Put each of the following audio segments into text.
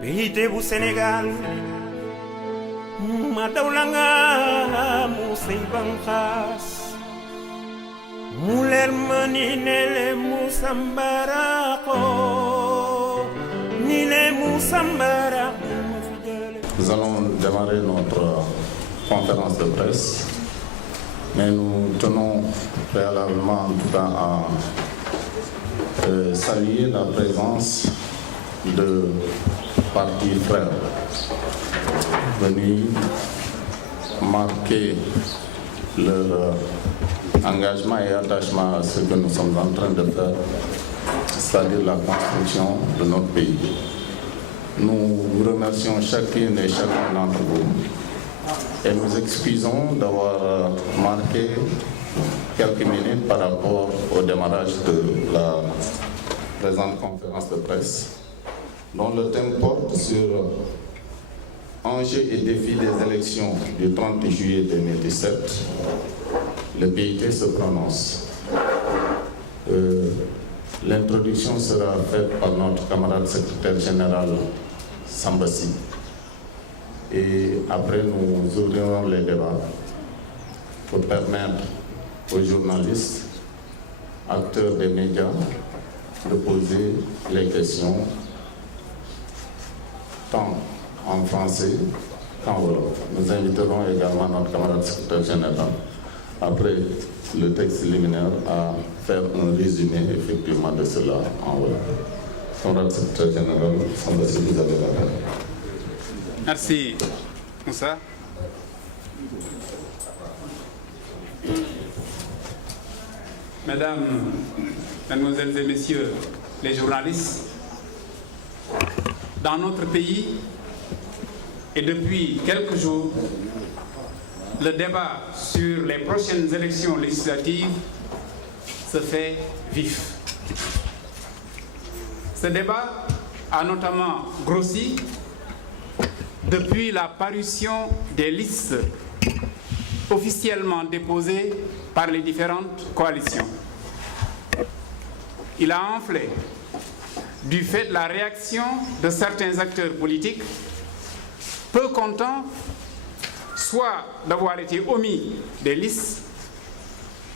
Pays bu Sénégal ma dawlanga mu say banqaas mu leer ma ni nele mu sambarako ni le mu sambarako. Nous allons démarrer notre conférence de presse, mais nous tenons préalablement en tout cas à saluer la présence de partis frères venus marquer leur engagement et attachement à ce que nous sommes en train de faire, c'est-à-dire la construction de notre pays. Nous remercions chacune et chacun d'entre vous et nous excusons d'avoir marqué quelques minutes par rapport au démarrage de la présente conférence de presse, dont le thème porte sur enjeux et défis des élections du 30 juillet 2017. Le PIT se prononce. L'introduction sera faite par notre camarade secrétaire général Sambassi. Et après, nous ouvrirons les débats pour permettre aux journalistes, acteurs des médias, de poser les questions tant en français qu'en wolof. Nous inviterons également notre camarade secrétaire général, après le texte liminaire, à faire un résumé effectivement de cela en wolof. Camarade secrétaire général, Sambassi, vous avez la parole. Merci, Moussa. Mesdames, Mesdemoiselles et Messieurs les journalistes, dans notre pays, et depuis quelques jours, le débat sur les prochaines élections législatives se fait vif. Ce débat a notamment grossi depuis la parution des listes officiellement déposées par les différentes coalitions. Il a enflé du fait de la réaction de certains acteurs politiques peu contents soit d'avoir été omis des listes,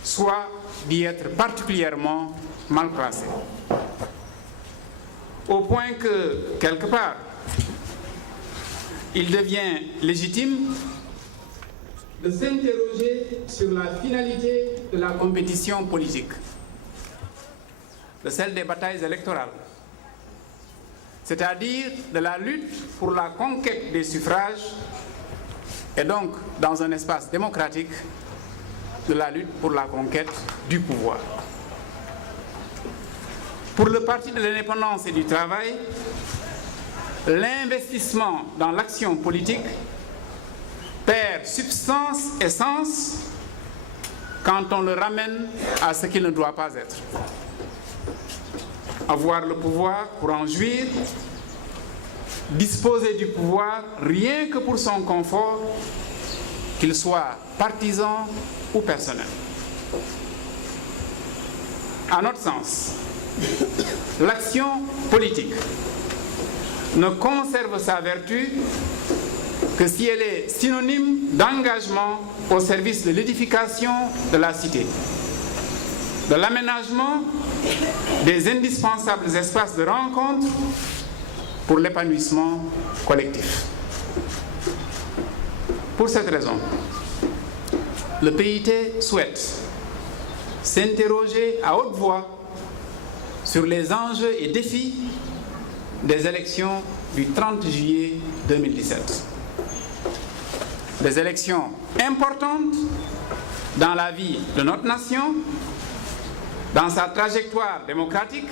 soit d'y être particulièrement mal classés. Au point que, quelque part, il devient légitime de s'interroger sur la finalité de la compétition politique, de celle des batailles électorales, c'est-à-dire de la lutte pour la conquête des suffrages et donc, dans un espace démocratique, de la lutte pour la conquête du pouvoir. Pour le Parti de l'indépendance et du travail, l'investissement dans l'action politique perd substance et sens quand on le ramène à ce qu'il ne doit pas être. Avoir le pouvoir pour en jouir, disposer du pouvoir rien que pour son confort, qu'il soit partisan ou personnel. À notre sens, l'action politique ne conserve sa vertu que si elle est synonyme d'engagement au service de l'édification de la cité, de l'aménagement des indispensables espaces de rencontre pour l'épanouissement collectif. Pour cette raison, le PIT souhaite s'interroger à haute voix sur les enjeux et défis des élections du 30 juillet 2017. Des élections importantes dans la vie de notre nation, dans sa trajectoire démocratique,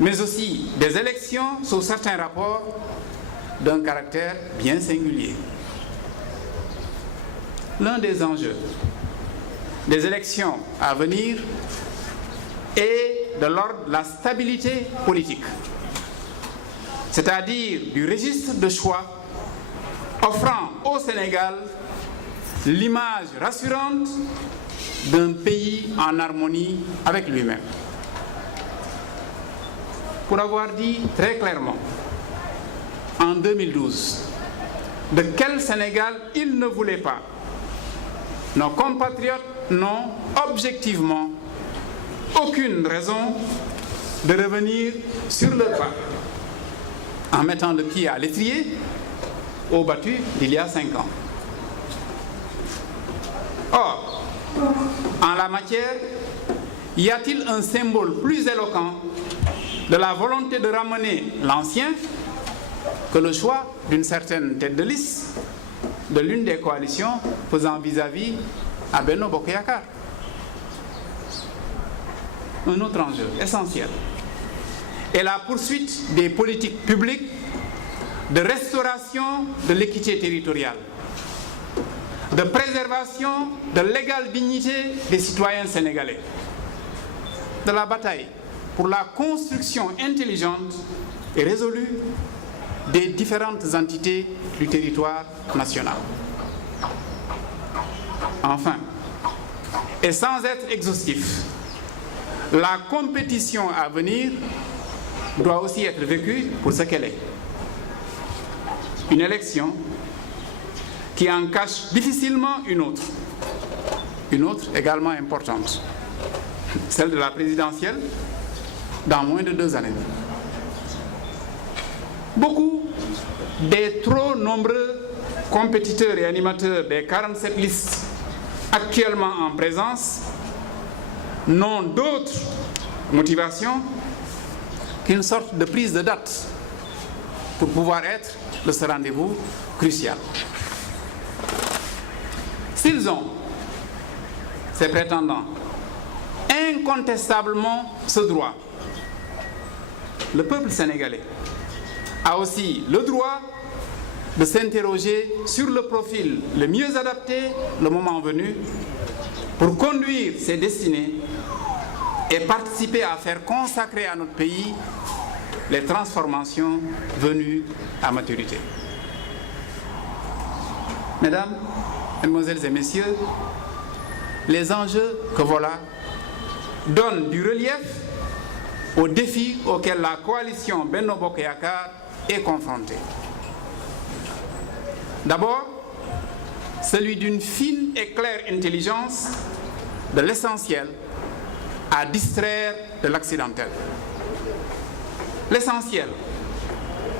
mais aussi des élections sous certains rapports d'un caractère bien singulier. L'un des enjeux des élections à venir est de l'ordre de la stabilité politique, c'est-à-dire du registre de choix offrant au Sénégal l'image rassurante d'un pays en harmonie avec lui-même. pour avoir dit très clairement, en 2012, de quel Sénégal il ne voulait pas. Nos compatriotes n'ont objectivement aucune raison de revenir sur leur pas en mettant le pied à l'étrier au battu d'il y a 5 ans. Or, en la matière, y a-t-il un symbole plus éloquent de la volonté de ramener l'ancien que le choix d'une certaine tête de liste de l'une des coalitions faisant vis-à-vis à Benno Bokk Yakaar? Un autre enjeu essentiel est la poursuite des politiques publiques de restauration de l'équité territoriale, de préservation de l'égale dignité des citoyens sénégalais, de la bataille pour la construction intelligente et résolue des différentes entités du territoire national. Enfin, et sans être exhaustif, la compétition à venir doit aussi être vécue pour ce qu'elle est. Une élection qui en cache difficilement une autre également importante, celle de la présidentielle, dans moins de 2 années. Beaucoup des trop nombreux compétiteurs et animateurs des 47 listes actuellement en présence n'ont d'autre motivation qu'une sorte de prise de date pour pouvoir être de ce rendez-vous crucial. S'ils ont, ces prétendants, incontestablement ce droit, le peuple sénégalais a aussi le droit de s'interroger sur le profil le mieux adapté, le moment venu, pour conduire ses destinées et participer à faire consacrer à notre pays les transformations venues à maturité. Mesdames, Mesdemoiselles et Messieurs, les enjeux que voilà donnent du relief aux défis auxquels la coalition Benno Bokk Yakaar est confrontée. D'abord, celui d'une fine et claire intelligence de l'essentiel à distraire de l'accidentel. L'essentiel,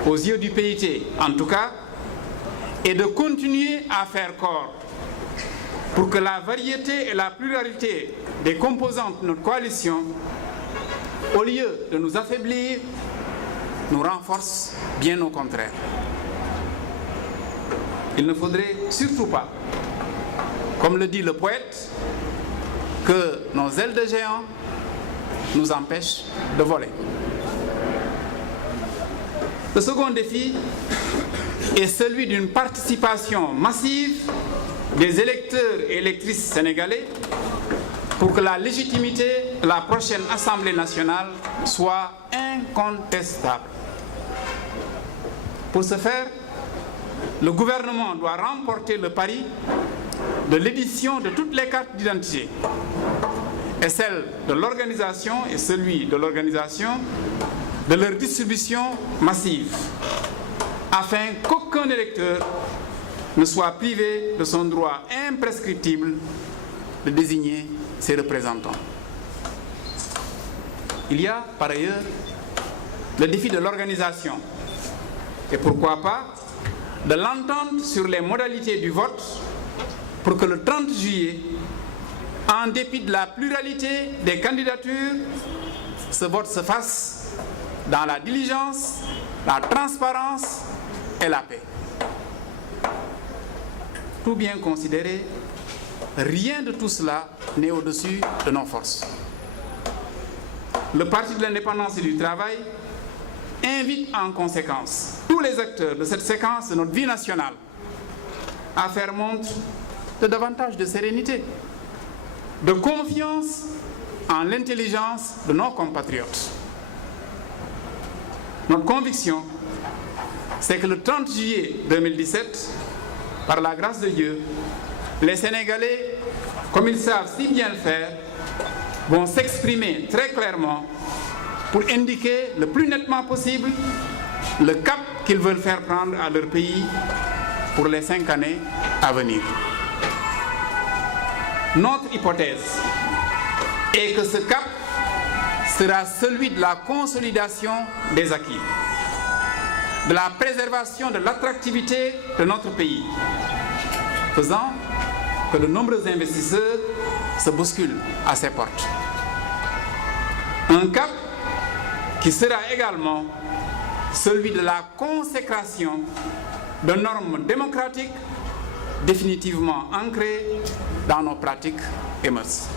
aux yeux du PIT en tout cas, est de continuer à faire corps pour que la variété et la pluralité des composantes de notre coalition, au lieu de nous affaiblir, nous renforce, bien au contraire. Il ne faudrait surtout pas, comme le dit le poète, que nos ailes de géant nous empêchent de voler. Le second défi est celui d'une participation massive des électeurs et électrices sénégalais pour que la légitimité de la prochaine Assemblée nationale soit incontestable. Pour ce faire, le gouvernement doit remporter le pari de l'édition de toutes les cartes d'identité et celle de l'organisation et celui de l'organisation de leur distribution massive, afin qu'aucun électeur ne soit privé de son droit imprescriptible de désigner ses représentants. Il y a par ailleurs le défi de l'organisation et pourquoi pas de l'entente sur les modalités du vote pour que le 30 juillet, en dépit de la pluralité des candidatures, ce vote se fasse dans la diligence, la transparence et la paix. Tout bien considéré, rien de tout cela n'est au-dessus de nos forces. Le Parti de l'indépendance et du travail invite en conséquence tous les acteurs de cette séquence de notre vie nationale à faire montre de davantage de sérénité, de confiance en l'intelligence de nos compatriotes. Notre conviction, c'est que le 30 juillet 2017, par la grâce de Dieu, les Sénégalais, comme ils savent si bien le faire, vont s'exprimer très clairement pour indiquer le plus nettement possible le cap qu'ils veulent faire prendre à leur pays pour les 5 années à venir. Notre hypothèse est que ce cap sera celui de la consolidation des acquis, de la préservation de l'attractivité de notre pays, faisant que de nombreux investisseurs se bousculent à ses portes. Un cap qui sera également celui de la consécration de normes démocratiques définitivement ancrées dans nos pratiques et mœurs.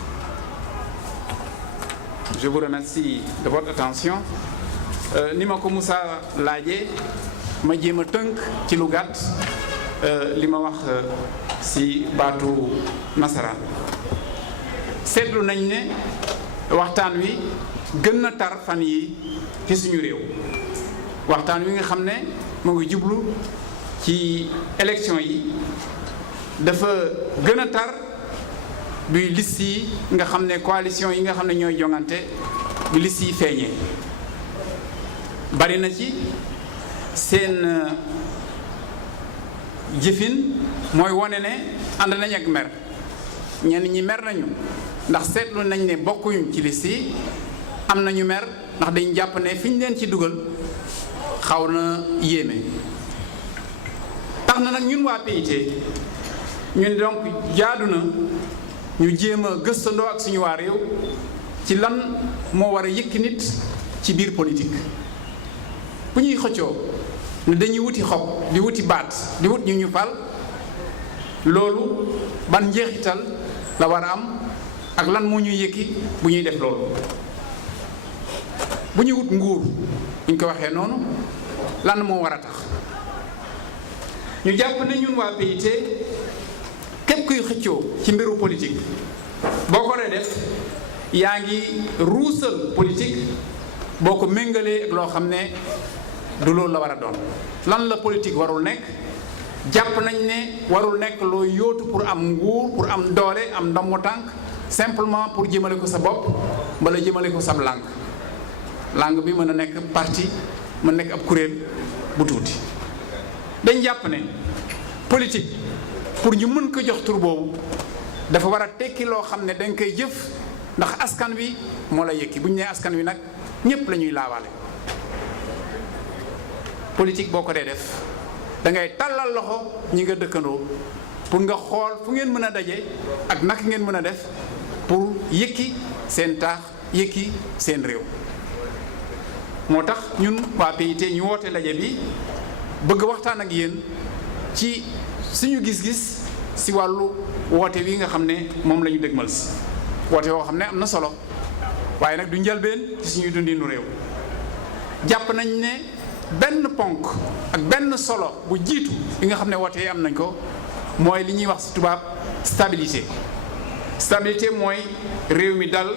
Je vous remercie de votre attention. Ni ma ko Moussa laajee ma jéem a tënk ci lu gàtt li ma wax ci baatu nasaraan. Seetlu nañ ne waxtaan wi gën na tar fan yi ci suñu réew waxtaan wi nga xam ne mu ngi jublu ci élection yi dafa gën a tar bi liste yi nga xam ne coalition yi nga xam ne ñooy jongante bi liste yi feeñee bari na ci seen jëfin mooy wone ne ànd nañ ak mer ñenn ñi mer nañu ndax seetlu nañ ne bokkuñu ci liste yi am nañu mer ndax dañ jàpp ne fi ñu leen ci dugal xaw na yéeme tax na nag ñun waa PIT ñun donc jaadu na ñu jéem a gëstandoo ak suñu waa réew ci lan moo war a yëkki nit ci biir politique bu ñuy xëccoo ne dañuy wuti xob di wuti baat di wut ñu ñu fal loolu ban njeexital la war a am ak lan moo ñuy yëkki bu ñuy def loolu bu ñuy wut nguur bu ñu ko waxee noonu lan moo war a tax ñu jàpp ne ñun waa PIT képp kuy xëccoo ci mbiru politique boo ko dee def yaa ngi ruusal politique boo ko méngalee ak loo xam ne du loolu la war a doon lan la politique warul nekk jàpp nañ ne warul nekk loo yóotu pour am nguur pour am doole am ndombo tànk simplement pour jëmale ko sa bopp wala jëmale ko sab langue bi mën a nekk parti mën nekk ab kuréel bu tuuti dañ jàpp ne politique pour ñu mën ko jox tur boobu dafa war a tekki loo xam ne dañ koy jëf ndax askan wi moo la yëkki bu ñu nee askan wi nag ñépp la ñuy laawaale politique boo ko dee def da ngay tàllal loxo ñi nga dëkkandoo pour nga xool fu ngeen mën a daje ak naka ngeen mën a def pour yëkki seen taax yëkki seen réew moo tax ñun waa PIT ñu woote ndaje bi bëgg waxtaan ak yéen ci suñu gis-gis si wàllu woote wi nga xam ne moom la ñu dëgmal si woote woo xam ne am na solo waaye nag du njëlbeen ci suñuy dundinu réew jàpp nañ ne benn ponk ak benn solo bu jiitu bi nga xam ne woote yi am nañ ko mooy li ñuy wax si tubaab stabilité mooy réew mi dal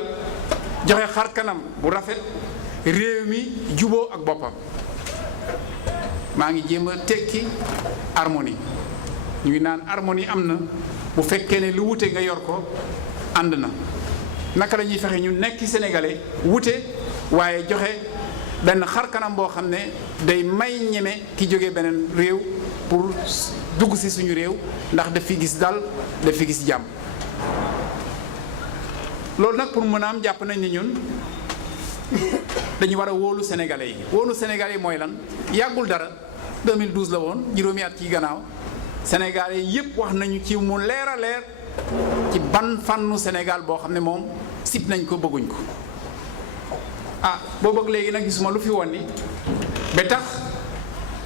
joxe xar kanam bu rafet réew mi juboo ak boppam maa ngi jéem a tekki harmonie ñu ngi naan harmonie am na bu fekkee ne lu wute nga yor ko ànd na naka la ñuy fexe ñu nekk sénégalais wute waaye joxe benn xar kanam boo xam ne day may ñeme ki jógee beneen réew pour dugg si suñu réew ndax daf fi gis dal daf fi gis jàmm loolu nag pour mën a am jàpp nañ ne ñun dañu war a wóolu sénégalais yi wóolu sénégalais yi mooy lan yàggul dara 2012 la woon juróomi at ci gannaaw sénégalais yépp wax nañu ci mu leer a leer ci ban fànnu Sénégal boo xam ne moom sib nañ ko bëgguñ ko boo bëgg léegi nag gisuma lu fi woon ni ba tax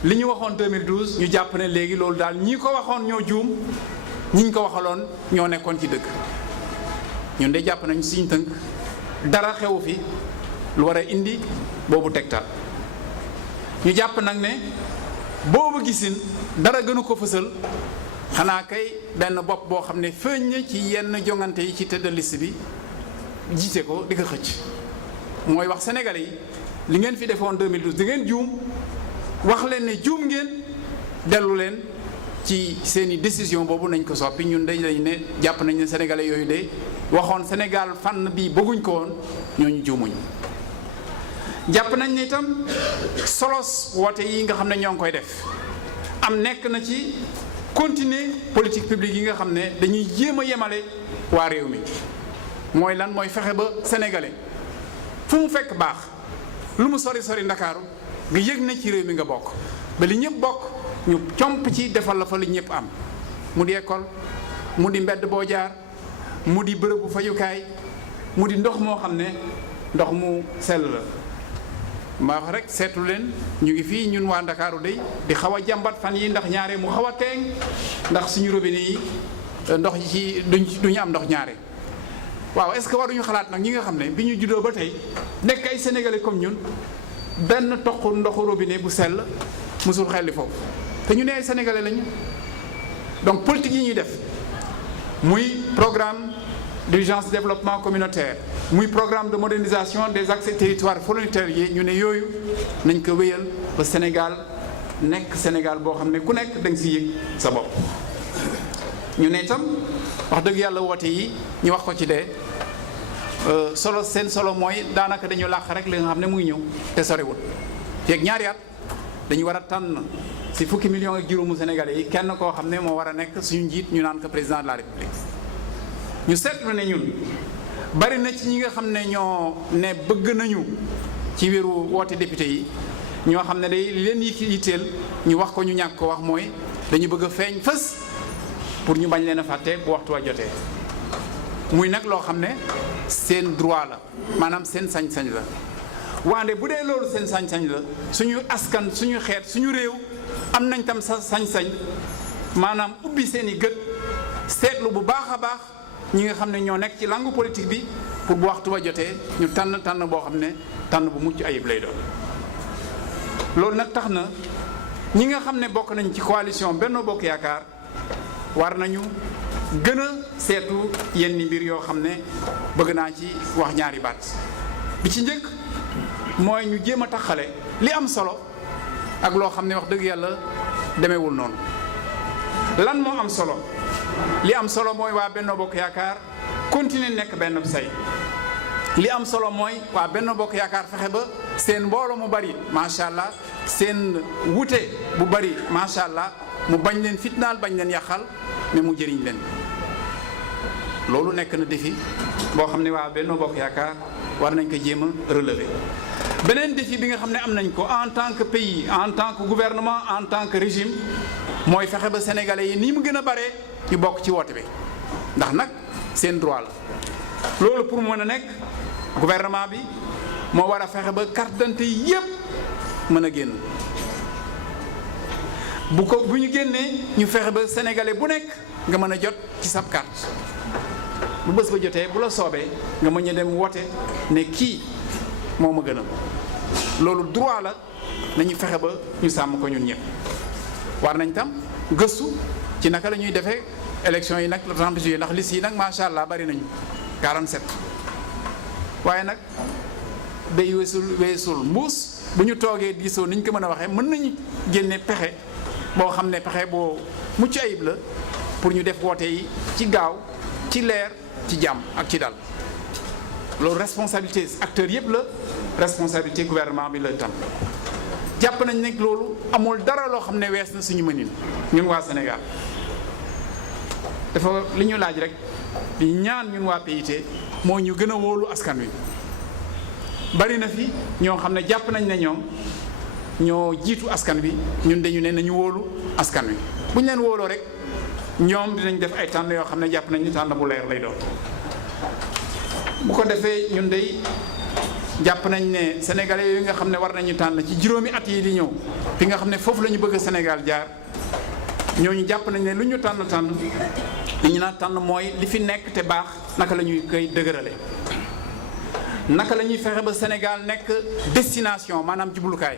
li ñu waxoon 2012 ñu jàpp ne léegi loolu daal ñi ko waxoon ñoo juum ñiñ ko waxaloon ñoo nekkoon ci dëgg ñun de jàpp nañu suñu tënk dara xewu fi lu war a indi boobu tegtal ñu jàpp nag ne boobu gisin dara gënu ko fësal xanaa kay benn bopp boo xam ne feeñ na ci yenn jongante yi ci tête de liste bi jiite ko di ko xëcc mooy wax sénégalais yi li ngeen fi defoon 2012 di ngeen juum wax leen ne juum ngeen dellu leen ci seeni décision boobu nañ ko soppi ñun dañ ne jàpp nañ ne sénégalais yooyu de waxoon Sénégal fànn bi bëgguñ ko woon ñooñu juumuñ jàpp nañ ne itam solos woote yi nga xam ne ñoo ngi koy def am nekk na ci continuer politique publique yi nga xam ne dañuy jéem a yemale waa réew mi mooy lan mooy fexe ba sénégalais fu mu fekk baax lu mu sori sori ndakaaru nga yëg na ci réew mi nga bokk ba li ñëpp bokk ñu comp ci defal la fa li ñëpp am mu di école mu di mbedd boo jaar mu di bërëbu fajukaay mu di ndox moo xam ne ndox mu sell la ma wax rek seetlu leen ñu ngi fii ñun waa ndakaaru day di xaw a jàmbat fan yi ndax ñaare mu xaw a teeng ndax suñu robinet yi ndox yi ci duñu am ndox ñaare waaw est-ce que waruñu xalaat nag ñi nga xam ne bi ñu juddoo ba tey nekk ay sénégalais comme ñun benn toq ndoxu robinet bu sell musul xelli foofu te ñu ne ay sénégalais lañu donc politique yi ñuy def muy programme d'urgence développement communautaire muy programme de modernisation des accès territoires volontaires yi ñu ne yooyu nañ ko wéyal ba Sénégal nekk Sénégal boo xam ne ku nekk da nga si yëg sa bopp ñu ne itam wax dëgg yàlla woote yi ñu wax ko ci dee solo seen solo mooy daanaka dañu làq rek li nga xam ne muy ñëw te soriwul feeg ñaari at dañu war a tànn si fukki millions ak juróomu sénégalais yi kenn koo xam ne moo war a nekk suñu njiit ñu naan ko président de la république ñu seetlu ne ñun bari na ci ñi nga xam ne ñoo ne bëgg nañu ci wéru woote député yi ñoo xam ne day leen yitteel ñu wax ko ñu ñàkk ko wax mooy dañu bëgg a feeñ fës pour ñu bañ leen a fàtte bu waxtu wa jotee muy nag loo xam ne seen droit la maanaam seen sañ-sañ la wande bu dee loolu seen sañ-sañ la suñu askan suñu xeet suñu réew am nañ tam sa sañ-sañ maanaam ubbi seen i gët seetlu bu baax a baax ñi nga xam ne ñoo nekk ci langue politique bi pour bu waxtu wa jotee ñu tànn boo xam ne tànn bu mucc ayib lay doon. loolu nag tax na ñi nga xam ne bokk nañ ci coalition Benno Bokk Yaakaar war nañu gën a seetu yenn mbir yoo xam ne bëgg naa ci wax ñaari baat bi ci njëkk mooy ñu jéem a taxale li am solo ak loo xam ne wax dëgg yàlla demeewul noonu. lan moo am solo li am solo mooy waa Benno Bokk Yaakaar continuer nekk benn say li am solo mooy waa Benno Bokk Yaakaar fexe ba seen mbooloo mu bari macha allah seen wute bu bari macha allah mu bañ leen fitnaal bañ leen yàqal mais mu jëriñ leen. loolu nekk na défi boo xam ne waa Benno Bokk Yaakaar war nañ ko jéem a relever. beneen défi bi nga xam ne am nañ ko en tant que pays en tant que gouvernement en tant que régime mooy fexe ba sénégalais yi ni mu gën a bare ñu bokk ci woote bi ndax nag seen droit la. loolu pour mu mën a nekk gouvernement bi moo war a fexe ba carte d'identité yépp mën a génn bu ñu génnee ñu fexe ba sénégalais bu nekk nga mën a jot ci sab carte bu bés ba jotee bu la soobee nga mën a dem woote ne kii moo ma gënal. loolu droit la nañu fexe ba ñu sàmm ko ñun ñëpp. war nañ tam gëstu ci naka la ñuy defee élection yi nag le 30 juillet ndax liste yi nag macha allah bari nañu 47 waaye nag day weesul mbuus bu ñu toogee diisoo ni ñu ko mën a waxee mën nañu génne pexe boo xam ne pexe boo mucc ayib la pour ñu def woote yi ci gaaw ci leer ci jàmm ak ci dal. loolu responsabilité acteurs yëpp la responsabilité gouvernement bi la tam. jàpp nañ ne loolu amul dara loo xam ne wees na suñu mënin ñun waa Sénégal dafa li ñu laaj rek di ñaan ñun waa PIT moo ñu gën a wóolu askan wi. bari na fi ñoo xam ne jàpp nañ ne ñoom ñoo jiitu askan wi ñun dañu ne nañu wóolu askan wi bu ñu leen wóoloo rek ñoom dinañ def ay tànn yoo xam ne jàpp nañ ni tànn bu leer lay doon. bu ko defee ñun day jàpp nañ ne sénégalais yooyu nga xam ne war nañu tànn ci juróomi at yi di ñëw fi nga xam ne foofu la ñu bëgg Sénégal jaar ñooñu jàpp nañ ne lu ñu tànn li ñu naan tànn mooy li fi nekk te baax naka la ñuy koy dëgërale. naka la ñuy fexe ba Sénégal nekk destination maanaam jublukaay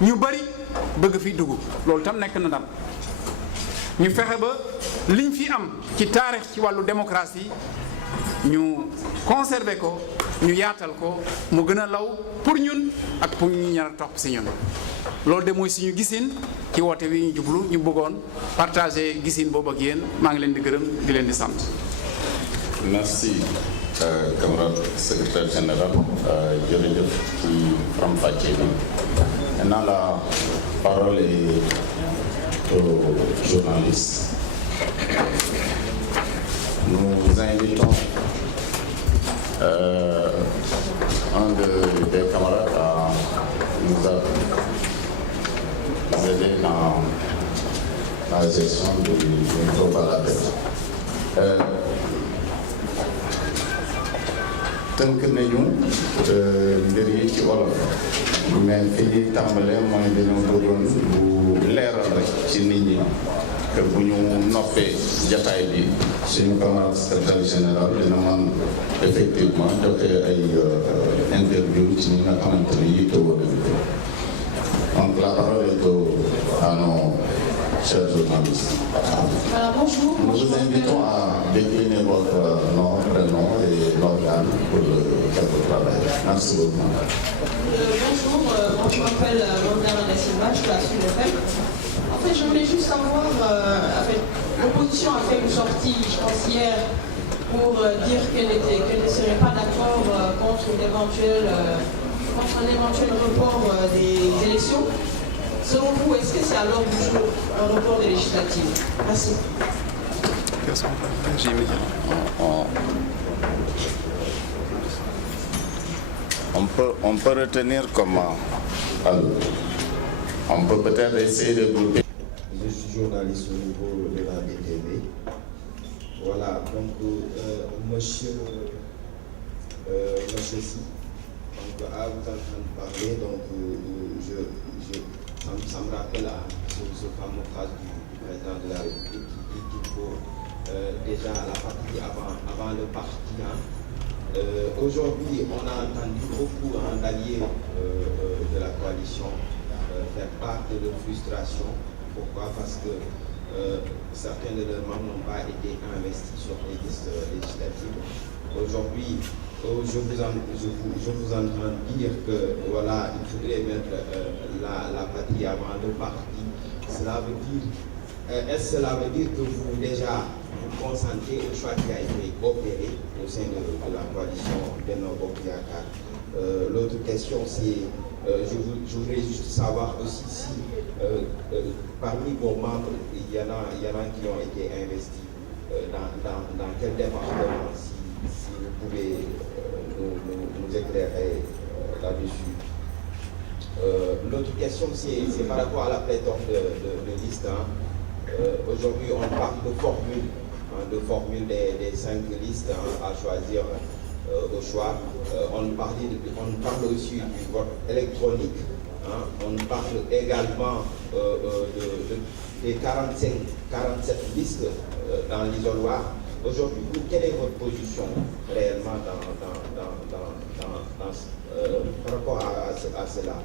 ñu bari bëgg fi dugg loolu tam nekk na ndam ñu fexe ba liñ fi am ci taarix ci wàllu démocratie ñu conserver ko ñu yaatal ko mu gën a law pour ñun ak pour ñu ñaar topp si ñun. loolu de mooy suñu gisin ci woote wi ñu jublu ñu bëggoon partager gisin boobu ak yéen maa ngi leen di gërëm di leen di sant. Merci camarade secrétaire général jërëjëf ci Faram-Facce. Maintenant, la parole est aux journalistes. Nous invitons un des camarades à nous aider dans la gestion du micro-baladeur. tënk nañu mbir yi ci wolof mais fi ñuy tàmbalee mooy dañoo bëggoon bu leeral rek ci nit ñi que bu ñu noppee jataay bi suñu camarade secrétaire général dina man effectivement joxe ay interview ci ñi nga xamante ni yittewoo nañu ko. Donc la parole est à nos chers journalistes. Alors, bonjour. Nous vous invitons à décliner votre nom, prénom et l'organe pour votre travail. Merci beaucoup. Bonjour, moi je m'appelle Londana Da Silva, je suis à Sud FM. En fait, je voulais juste savoir, l'opposition a fait une sortie, je pense hier, pour dire qu'elle ne serait pas d'accord contre un éventuel report des élections. Selon vous, est-ce que c'est à l'ordre du jour un report des législatives? Merci. On peut retenir comment? On peut peut-être essayer de grouper. Je suis journaliste au niveau de la DTV. Voilà, donc monsieur Si, donc, à vous entendre parler, donc ça me rappelle à ce fameux phrase du président de la République qui dit qu'il faut déjà à la partie avant le parti. Aujourd'hui, on a entendu beaucoup d'alliés de la coalition faire part de leur frustration. Pourquoi? Parce que certains de leurs membres n'ont pas été investis sur les listes législatives. Aujourd'hui, je vous entends dire que voilà, il faudrait mettre la patrie avant le parti. Cela veut dire, est-ce que cela veut dire que vous déjà vous consentez au choix qui a été opéré au sein de la coalition Benno Bokk Yakaar? L'autre question, c'est, je voudrais juste savoir aussi si parmi vos membres, il y en a qui ont été investis dans quel département, si vous pouvez nous éclairer là-dessus. L'autre question, c'est par rapport à la pléthore de listes. Aujourd'hui, on parle de formule des 5 listes à choisir au choix. On parle aussi du vote électronique. On parle également des 47 listes dans l'isoloir. Aujourd'hui, quelle est votre position réellement par rapport à cela?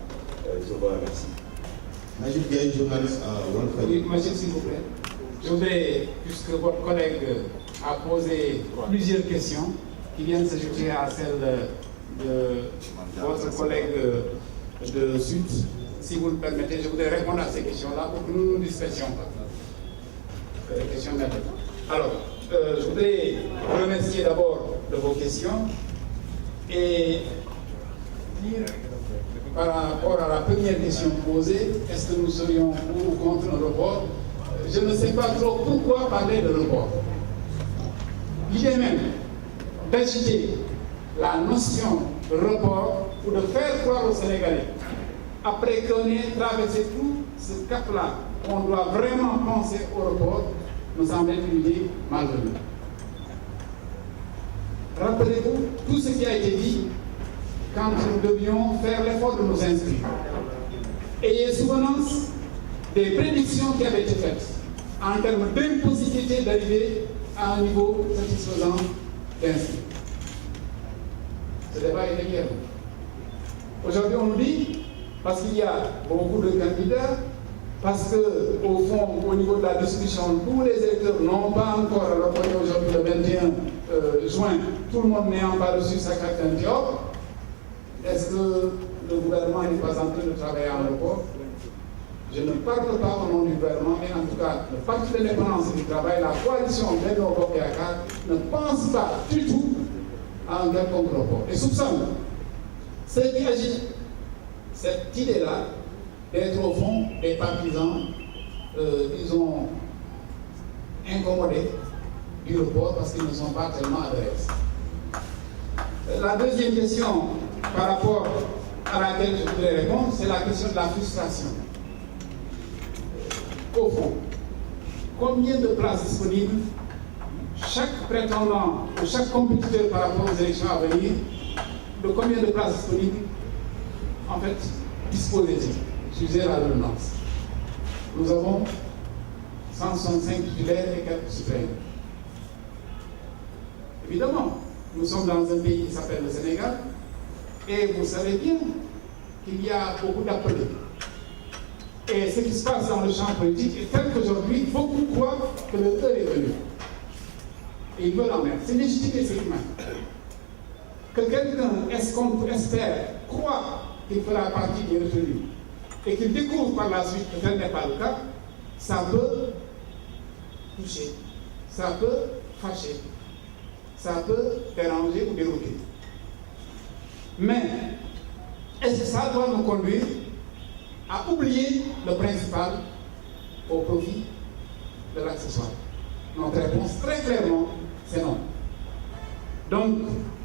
Je vous remercie. Majid Gaye, journaliste à Walfadjri. Oui, Majid, s'il vous plaît. Je voudrais, puisque votre collègue a posé plusieurs questions qui viennent s'ajouter à celles de votre collègue de Sud, si vous le permettez, je voudrais répondre à ces questions-là pour que nous ne nous dispersions pas. Les questions d'abord. Alors, je voudrais vous remercier d'abord de vos questions et dire par rapport à la première question posée, est-ce que nous serions pour ou contre un report? Je ne sais pas trop pourquoi parler de report. L'idée même d'agiter la notion de report ou de faire croire aux Sénégalais, après qu'on ait traversé tout ce cap-là, on doit vraiment penser au report, nous semble être une idée malvenue. Rappelez-vous tout ce qui a été dit quand nous devions faire l'effort de nous inscrire. Ayez souvenance des prédictions qui avaient été faites en termes d'impossibilité d'arriver à un niveau satisfaisant d'inscrits. Ce débat est hier. Aujourd'hui, on nous dit, parce qu'il y a beaucoup de candidats, parce qu'au fond, au niveau de la discussion, tous les électeurs n'ont pas encore, alors qu'on est aujourd'hui le 21 juin, tout le monde n'ayant pas reçu sa carte d'identité. Est-ce que le gouvernement n'est pas en train de travailler en report? Je ne parle pas au nom du gouvernement, mais en tout cas, le Parti de l'indépendance du travail, la coalition Benno Bokk Yakaar ne pense pas du tout à un quelconque report. Et soupçonne ceux qui agitent cette idée-là d'être au fond des partisans, disons, incommodés du report parce qu'ils ne sont pas tellement adhérents. La deuxième question par rapport à laquelle je voudrais répondre, c'est la question de la frustration. Au fond, combien de places disponibles chaque prétendant ou chaque compétiteur par rapport aux élections à venir, de combien de places disponibles en fait disposait-il? Excusez la redondance. Nous avons 165 titulaires et quelques suppléants. Évidemment, nous sommes dans un pays qui s'appelle le Sénégal et vous savez bien qu'il y a beaucoup d'appelés. Et ce qui se passe dans le champ politique est tel qu'aujourd'hui, beaucoup croient que le heure est venu. Et ils veulent en être. C'est légitime et c'est humain. Que quelqu'un espère, croit qu'il fera partie des retenus et qu'il découvre par la suite que tel n'est pas le cas, ça peut toucher, ça peut fâcher, ça peut déranger ou dérouter. Mais, est-ce que ça doit nous conduire à oublier le principal au profit de l'accessoire? Notre réponse, très clairement, c'est non. Donc,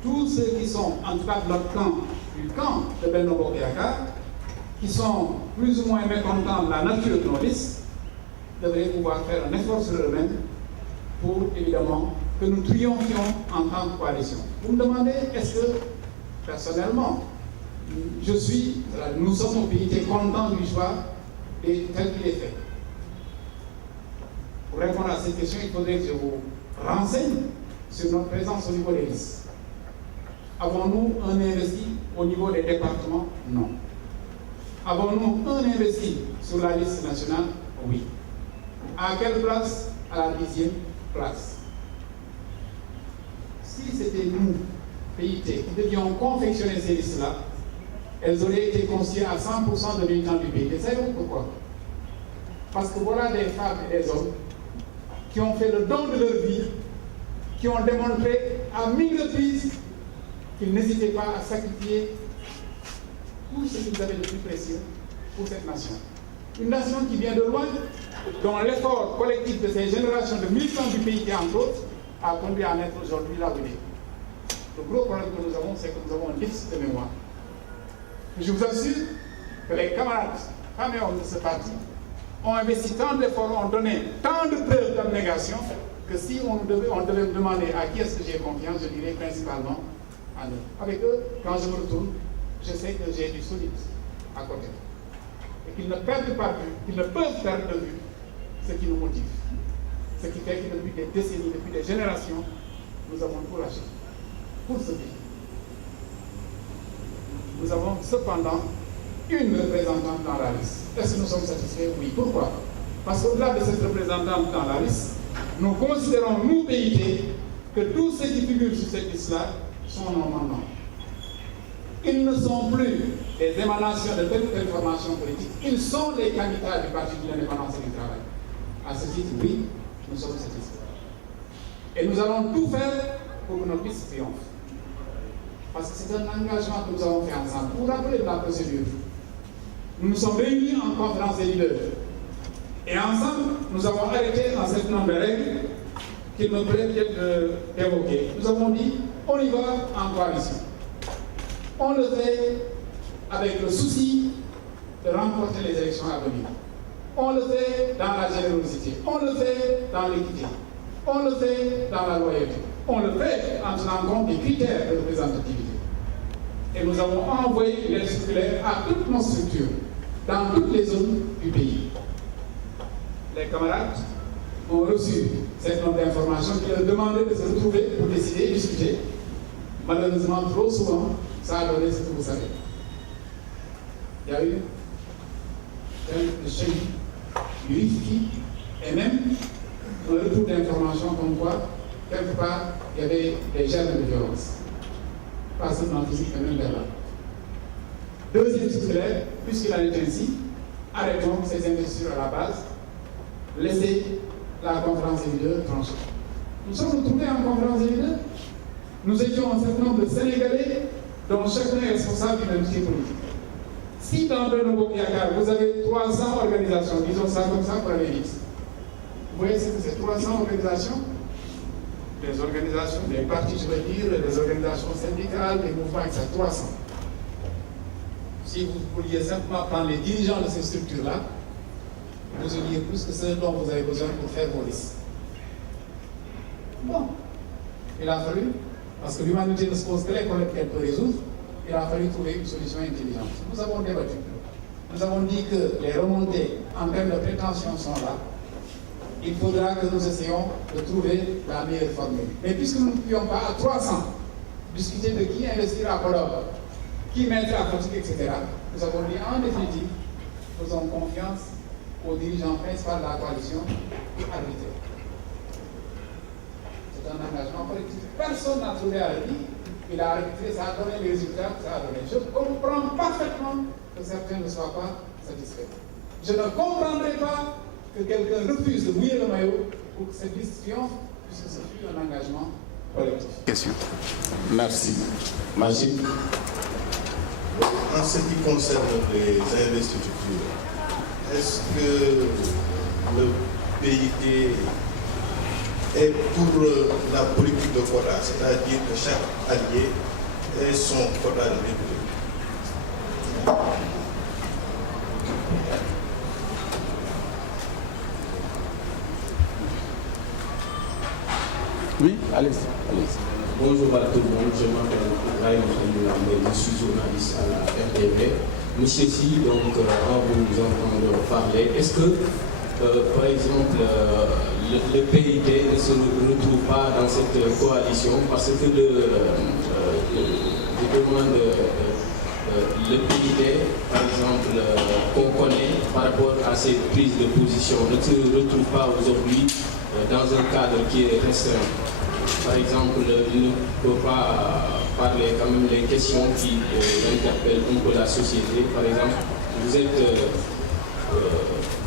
tous ceux qui sont, en tout cas de notre camp, du camp de Benno Bokk Yakaar, qui sont plus ou moins mécontents de la nature de nos listes, devraient pouvoir faire un effort sur eux-mêmes pour, évidemment, que nous triomphions en tant que coalition. Vous me demandez, est-ce que, personnellement, nous sommes au PIT contents du choix tel qu'il est fait? Pour répondre à cette question, il faudrait que je vous renseigne sur notre présence au niveau des listes. Avons-nous un investi au niveau des départements? Non. Avons-nous un investi sur la liste nationale? Oui. À quelle place? À la 10e place. Si c'était nous, PIT, qui devions confectionner ces listes-là, elles auraient été constituées à 100% de militants du PIT. Savez-vous pourquoi? Parce que voilà des femmes et des hommes qui ont fait le don de leur vie, qui ont démontré à 1000 reprises qu'ils n'hésitaient pas à sacrifier tout ce qu'ils avaient de plus précieux pour cette nation. Une nation qui vient de loin, dont l'effort collectif de ces générations de militants du PIT, entre autres, a conduit à mettre aujourd'hui là où il est. Le gros problème que nous avons, c'est que nous avons un déficit de mémoire. Je vous assure que les camarades, femmes et hommes de ce parti, ont investi tant d'efforts, ont donné tant de preuves d'abnégation, que si on devait me demander à qui est-ce que j'ai confiance, je dirais principalement à eux. Avec eux, quand je me retourne, je sais que j'ai du solide à côté. Et qu'ils ne perdent pas de vue, qu'ils ne peuvent perdre de vue ce qui nous motive. Ce qui fait que depuis des décennies, depuis des générations, nous avons tout lâché pour ce pays. Nous avons cependant une représentante dans la liste. Est-ce que nous sommes satisfaits? Oui. Pourquoi? Parce qu'au-delà de cette représentante dans la liste, nous considérons, nous, PIT, que tous ceux qui figurent sur cette liste-là sont nos mandants. Ils ne sont plus des émanations de telle ou telle formation politique. Ils sont les candidats du Parti de l'indépendance et du travail. À ce titre, oui, nous sommes satisfaits. Et nous allons tout faire pour que notre liste triomphe. Parce que c'est un engagement que nous avons fait ensemble. Vous vous rappelez de la procédure? Nous nous sommes réunis en conférence des leaders. Et ensemble, nous avons arrêté un certain nombre de règles qu'il me plaît peut-être d'évoquer. Nous avons dit, on y va en coalition. On le fait avec le souci de remporter les élections à venir. On le fait dans la générosité. On le fait dans l'équité. On le fait dans la loyauté. On le fait en tenant compte des critères de représentativité. Et nous avons envoyé les circulaires à toutes nos structures, dans toutes les zones du pays. Les camarades ont reçu cette note d'information qui leur demandait de se retrouver pour décider et discuter. Malheureusement, trop souvent, ça a donné ce que vous savez. Il y a eu un chèque juridique et même un retour d'information comme quoi, quelque part, il y avait des germes de violence. Pas seulement physique, mais même verbal. Deuxième circulaire, puisqu'il en est ainsi, arrêtons ces investitures à la base, laissez la conférence des leaders trancher. Nous sommes retrouvés en conférence des leaders. Nous étions un certain nombre de Sénégalais dont chacun est responsable d'une entité politique. Si dans Benno Bokk Yakaar, vous avez 300 organisations, disons ça comme ça pour aller vite. Vous voyez ce que c'est 300 organisations? Des organisations, des partis, je veux dire, des organisations syndicales, des mouvements, etc. 300. Si vous vouliez simplement prendre les dirigeants de ces structures-là, vous auriez plus que ce dont vous avez besoin pour faire vos listes. Bon, il a fallu, parce que l'humanité ne se pose que les problèmes qu'elle peut résoudre, il a fallu trouver une solution intelligente. Nous avons débattu. Nous avons dit que les remontées en termes de prétention sont là. Il faudra que nous essayions de trouver la meilleure formule. Mais puisque nous ne pouvions pas à 300 discuter de qui investir à Podor, qui mettre à Fatick, etc., nous avons dit en définitive, faisons confiance aux dirigeants principaux de la coalition pour arbitrer. C'est un engagement collectif. Personne n'a trouvé à le dire. Il a arbitré, ça a donné les résultats que ça a donné. Je comprends parfaitement que certains ne soient pas satisfaits. Je ne comprendrai pas que quelqu'un refuse de mouiller le maillot pour que cette liste triomphe, puisque ce fut un engagement collectif. Question. Merci. Magid. En ce qui concerne les investitures, est-ce que le PIT est pour la politique de quota, c'est-à-dire que chaque allié ait son quota de députés? Oui, allez-y. Bonjour à tout le monde, je m'appelle Ibrahim Khalil, je suis journaliste à la RTV. Monsieur Si, donc, en vous entendant parler, est-ce que, par exemple, le PIT ne se retrouve pas dans cette coalition parce que je demande le PIT, par exemple, qu'on connaît par rapport à ces prises de position, ne se retrouve pas aujourd'hui dans un cadre qui est restreint. Par exemple, il ne peut pas parler quand même des questions qui interpellent un peu la société. Par exemple, vous êtes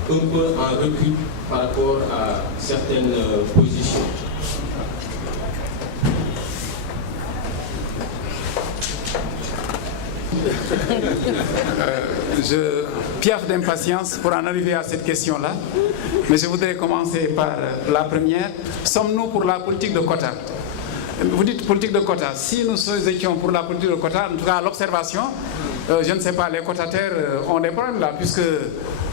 un peu en recul par rapport à certaines positions. Je piaffe d'impatience pour en arriver à cette question-là, mais je voudrais commencer par la première. Sommes-nous pour la politique de quota? Vous dites politique de quota. Si nous étions pour la politique de quota, en tout cas à l'observation, je ne sais pas, les quotataires ont des problèmes là, puisque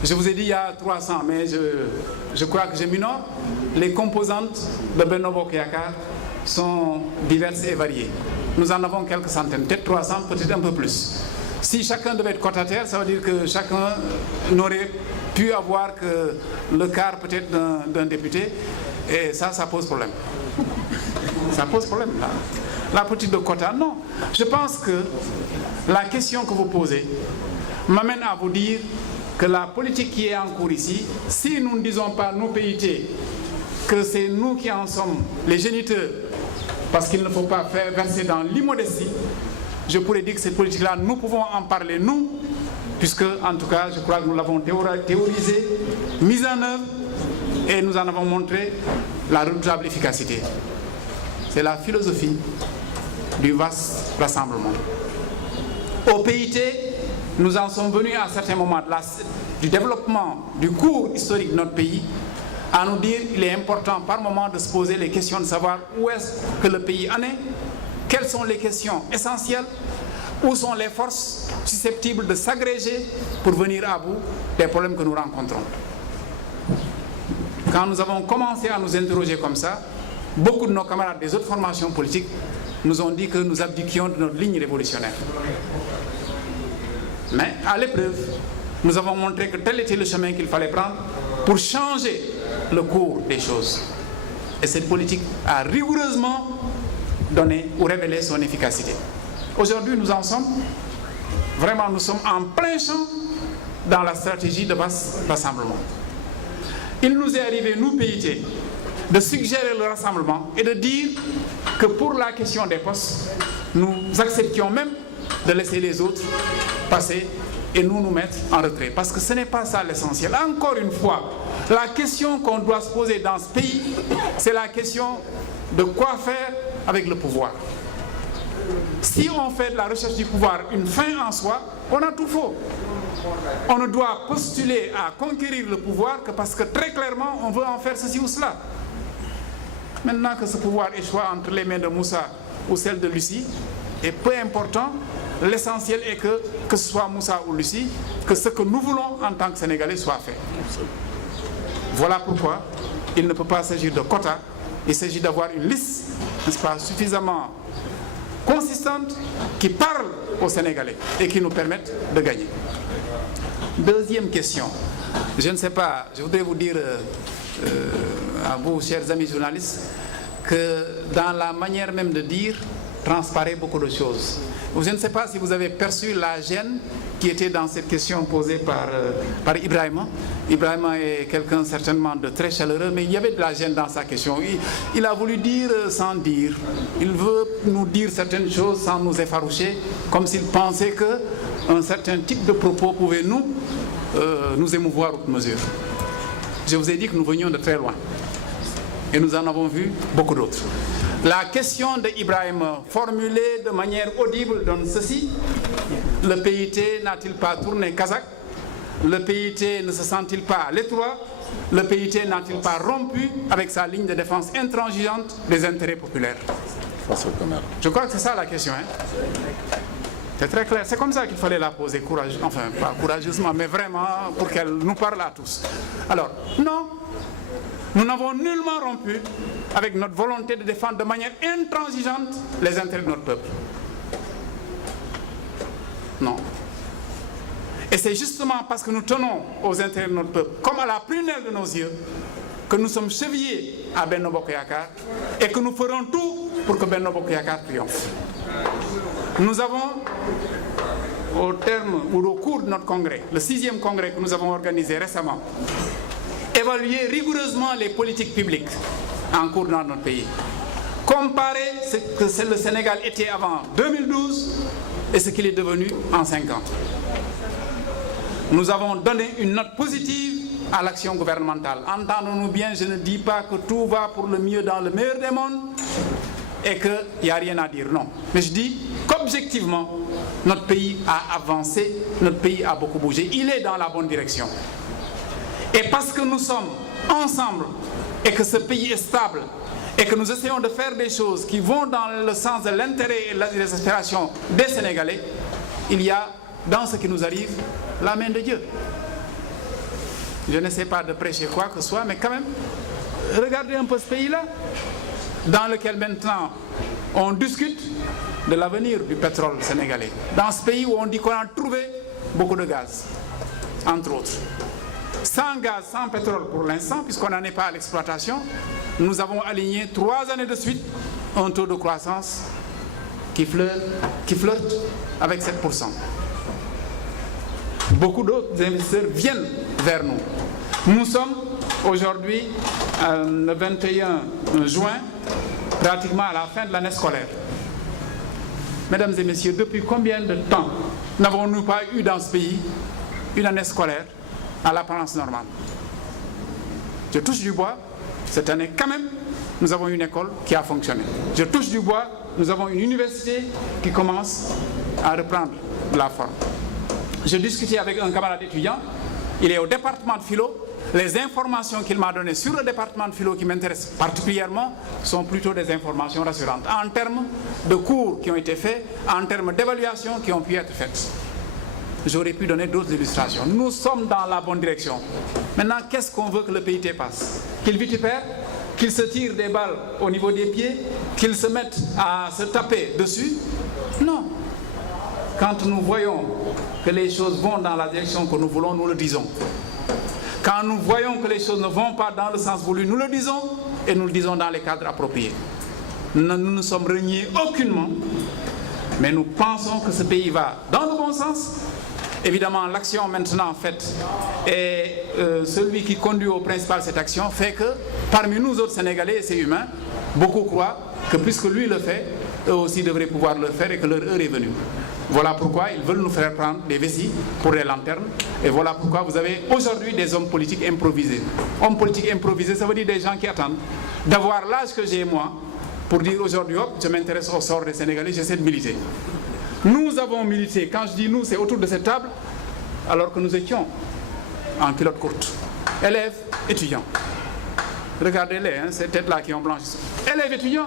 je vous ai dit il y a 300, mais je crois que je minore. Les composantes de Benno Bokk Yakaar sont diverses et variées. Nous en avons quelques centaines, peut-être 300, peut-être un peu plus. Si chacun devait être quotataire, ça veut dire que chacun n'aurait pu avoir que le quart peut-être d'un député, et ça pose problème. Ça pose problème là. La politique de quota, non. Je pense que la question que vous posez m'amène à vous dire que la politique qui est en cours ici, si nous ne disons pas, nous PIT, que c'est nous qui en sommes les géniteurs, parce qu'il ne faut pas faire verser dans l'immodestie, je pourrais dire que cette politique-là, nous pouvons en parler, nous, puisque, en tout cas, je crois que nous l'avons théorisée, mise en œuvre, et nous en avons montré la redoutable efficacité. C'est la philosophie du vaste rassemblement. Au PIT, nous en sommes venus à certains moments du développement, du cours historique de notre pays, à nous dire qu'il est important par moment de se poser les questions de savoir où est-ce que le pays en est, quelles sont les questions essentielles, où sont les forces susceptibles de s'agréger pour venir à bout des problèmes que nous rencontrons. Quand nous avons commencé à nous interroger comme ça, beaucoup de nos camarades des autres formations politiques nous ont dit que nous abdiquions de notre ligne révolutionnaire. Mais à l'épreuve, nous avons montré que tel était le chemin qu'il fallait prendre pour changer le cours des choses. Et cette politique a rigoureusement donné ou révélé son efficacité. Aujourd'hui, nous en sommes, vraiment, nous sommes en plein champ dans la stratégie de vaste rassemblement. Il nous est arrivé, nous, PIT, de suggérer le rassemblement et de dire que pour la question des postes, nous acceptions même de laisser les autres passer et nous mettre en retrait. Parce que ce n'est pas ça l'essentiel. Encore une fois, la question qu'on doit se poser dans ce pays, c'est la question de quoi faire avec le pouvoir. si on fait de la recherche du pouvoir une fin en soi, on a tout faux. On ne doit postuler à conquérir le pouvoir que parce que très clairement on veut en faire ceci ou cela. Maintenant que ce pouvoir échoue entre les mains de Moussa ou celles de Lucie, et peu important, l'essentiel est que ce soit Moussa ou Lucie, que ce que nous voulons en tant que Sénégalais soit fait. Voilà pourquoi il ne peut pas s'agir de quotas, il s'agit d'avoir une liste, n'est-ce pas, suffisamment consistante qui parle aux Sénégalais et qui nous permette de gagner. Deuxième question. Je ne sais pas, je voudrais vous dire à vous, chers amis journalistes, que dans la manière même de dire, transparaît beaucoup de choses. Je ne sais pas si vous avez perçu la gêne qui était dans cette question posée par Ibrahima. Ibrahima est quelqu'un certainement de très chaleureux, mais il y avait de la gêne dans sa question. Il a voulu dire sans dire. Il veut nous dire certaines choses sans nous effaroucher, comme s'il pensait qu'un certain type de propos pouvait nous émouvoir outre mesure. Je vous ai dit que nous venions de très loin. Et nous en avons vu beaucoup d'autres. La question d'Ibrahim formulée de manière audible donne ceci. Le PIT n'a-t-il pas tourné kazakh? Le PIT ne se sent-il pas à l'étroit? Le PIT n'a-t-il pas rompu avec sa ligne de défense intransigeante des intérêts populaires? Je crois que c'est ça la question. C'est très clair. C'est comme ça qu'il fallait la poser courageusement. Enfin, pas courageusement, mais vraiment pour qu'elle nous parle à tous. Alors, non. Nous n'avons nullement rompu avec notre volonté de défendre de manière intransigeante les intérêts de notre peuple. Non. Et c'est justement parce que nous tenons aux intérêts de notre peuple, comme à la prunelle de nos yeux, que nous sommes chevillés à Benno Bokk Yakaar et que nous ferons tout pour que Benno Bokk Yakaar triomphe. Nous avons, au terme ou au cours de notre congrès, le 6e congrès que nous avons organisé récemment, évaluer rigoureusement les politiques publiques en cours dans notre pays. Comparer ce que le Sénégal était avant 2012 et ce qu'il est devenu en 5 ans. Nous avons donné une note positive à l'action gouvernementale. Entendons-nous bien, je ne dis pas que tout va pour le mieux dans le meilleur des mondes et qu'il n'y a rien à dire, non. Mais je dis qu'objectivement, notre pays a avancé, notre pays a beaucoup bougé. Il est dans la bonne direction. Et parce que nous sommes ensemble et que ce pays est stable et que nous essayons de faire des choses qui vont dans le sens de l'intérêt et de les aspirations des Sénégalais, il y a dans ce qui nous arrive la main de Dieu. Je n'essaie pas de prêcher quoi que ce soit, mais quand même, regardez un peu ce pays-là, dans lequel maintenant on discute de l'avenir du pétrole sénégalais. Dans ce pays où on dit qu'on a trouvé beaucoup de gaz, entre autres. Sans gaz, sans pétrole pour l'instant, puisqu'on n'en est pas à l'exploitation, nous avons aligné 3 années de suite un taux de croissance qui flirte avec 7%. Beaucoup d'autres investisseurs viennent vers nous. Nous sommes aujourd'hui, le 21 juin, pratiquement à la fin de l'année scolaire. Mesdames et messieurs, depuis combien de temps n'avons-nous pas eu dans ce pays une année scolaire à l'apparence normale? Je touche du bois, cette année quand même, nous avons une école qui a fonctionné. Je touche du bois, nous avons une université qui commence à reprendre la forme. Je discutais avec un camarade étudiant, il est au département de philo. Les informations qu'il m'a données sur le département de philo qui m'intéressent particulièrement sont plutôt des informations rassurantes en termes de cours qui ont été faits, en termes d'évaluations qui ont pu être faites. J'aurais pu donner d'autres illustrations. Nous sommes dans la bonne direction. Maintenant, qu'est-ce qu'on veut que le PIT passe? Qu'il vitupère? Qu'il se tire des balles au niveau des pieds? Qu'il se mette à se taper dessus? Non. Quand nous voyons que les choses vont dans la direction que nous voulons, nous le disons. Quand nous voyons que les choses ne vont pas dans le sens voulu, nous le disons et nous le disons dans les cadres appropriés. Nous ne sommes reniés aucunement, mais nous pensons que ce pays va dans le bon sens. Évidemment, l'action maintenant faite et celui qui conduit au principal cette action fait que parmi nous autres Sénégalais, c'est humain, beaucoup croient que puisque lui le fait, eux aussi devraient pouvoir le faire et que leur heure est venue. Voilà pourquoi ils veulent nous faire prendre des vessies pour des lanternes. Et voilà pourquoi vous avez aujourd'hui des hommes politiques improvisés. Hommes politiques improvisés, ça veut dire des gens qui attendent d'avoir l'âge que j'ai moi pour dire aujourd'hui, hop, je m'intéresse au sort des Sénégalais, j'essaie de militer. Nous avons milité, quand je dis nous, c'est autour de cette table, alors que nous étions en culotte courte. Élèves, étudiants. Regardez-les, hein, ces têtes-là qui ont blanchi. Élèves, étudiants,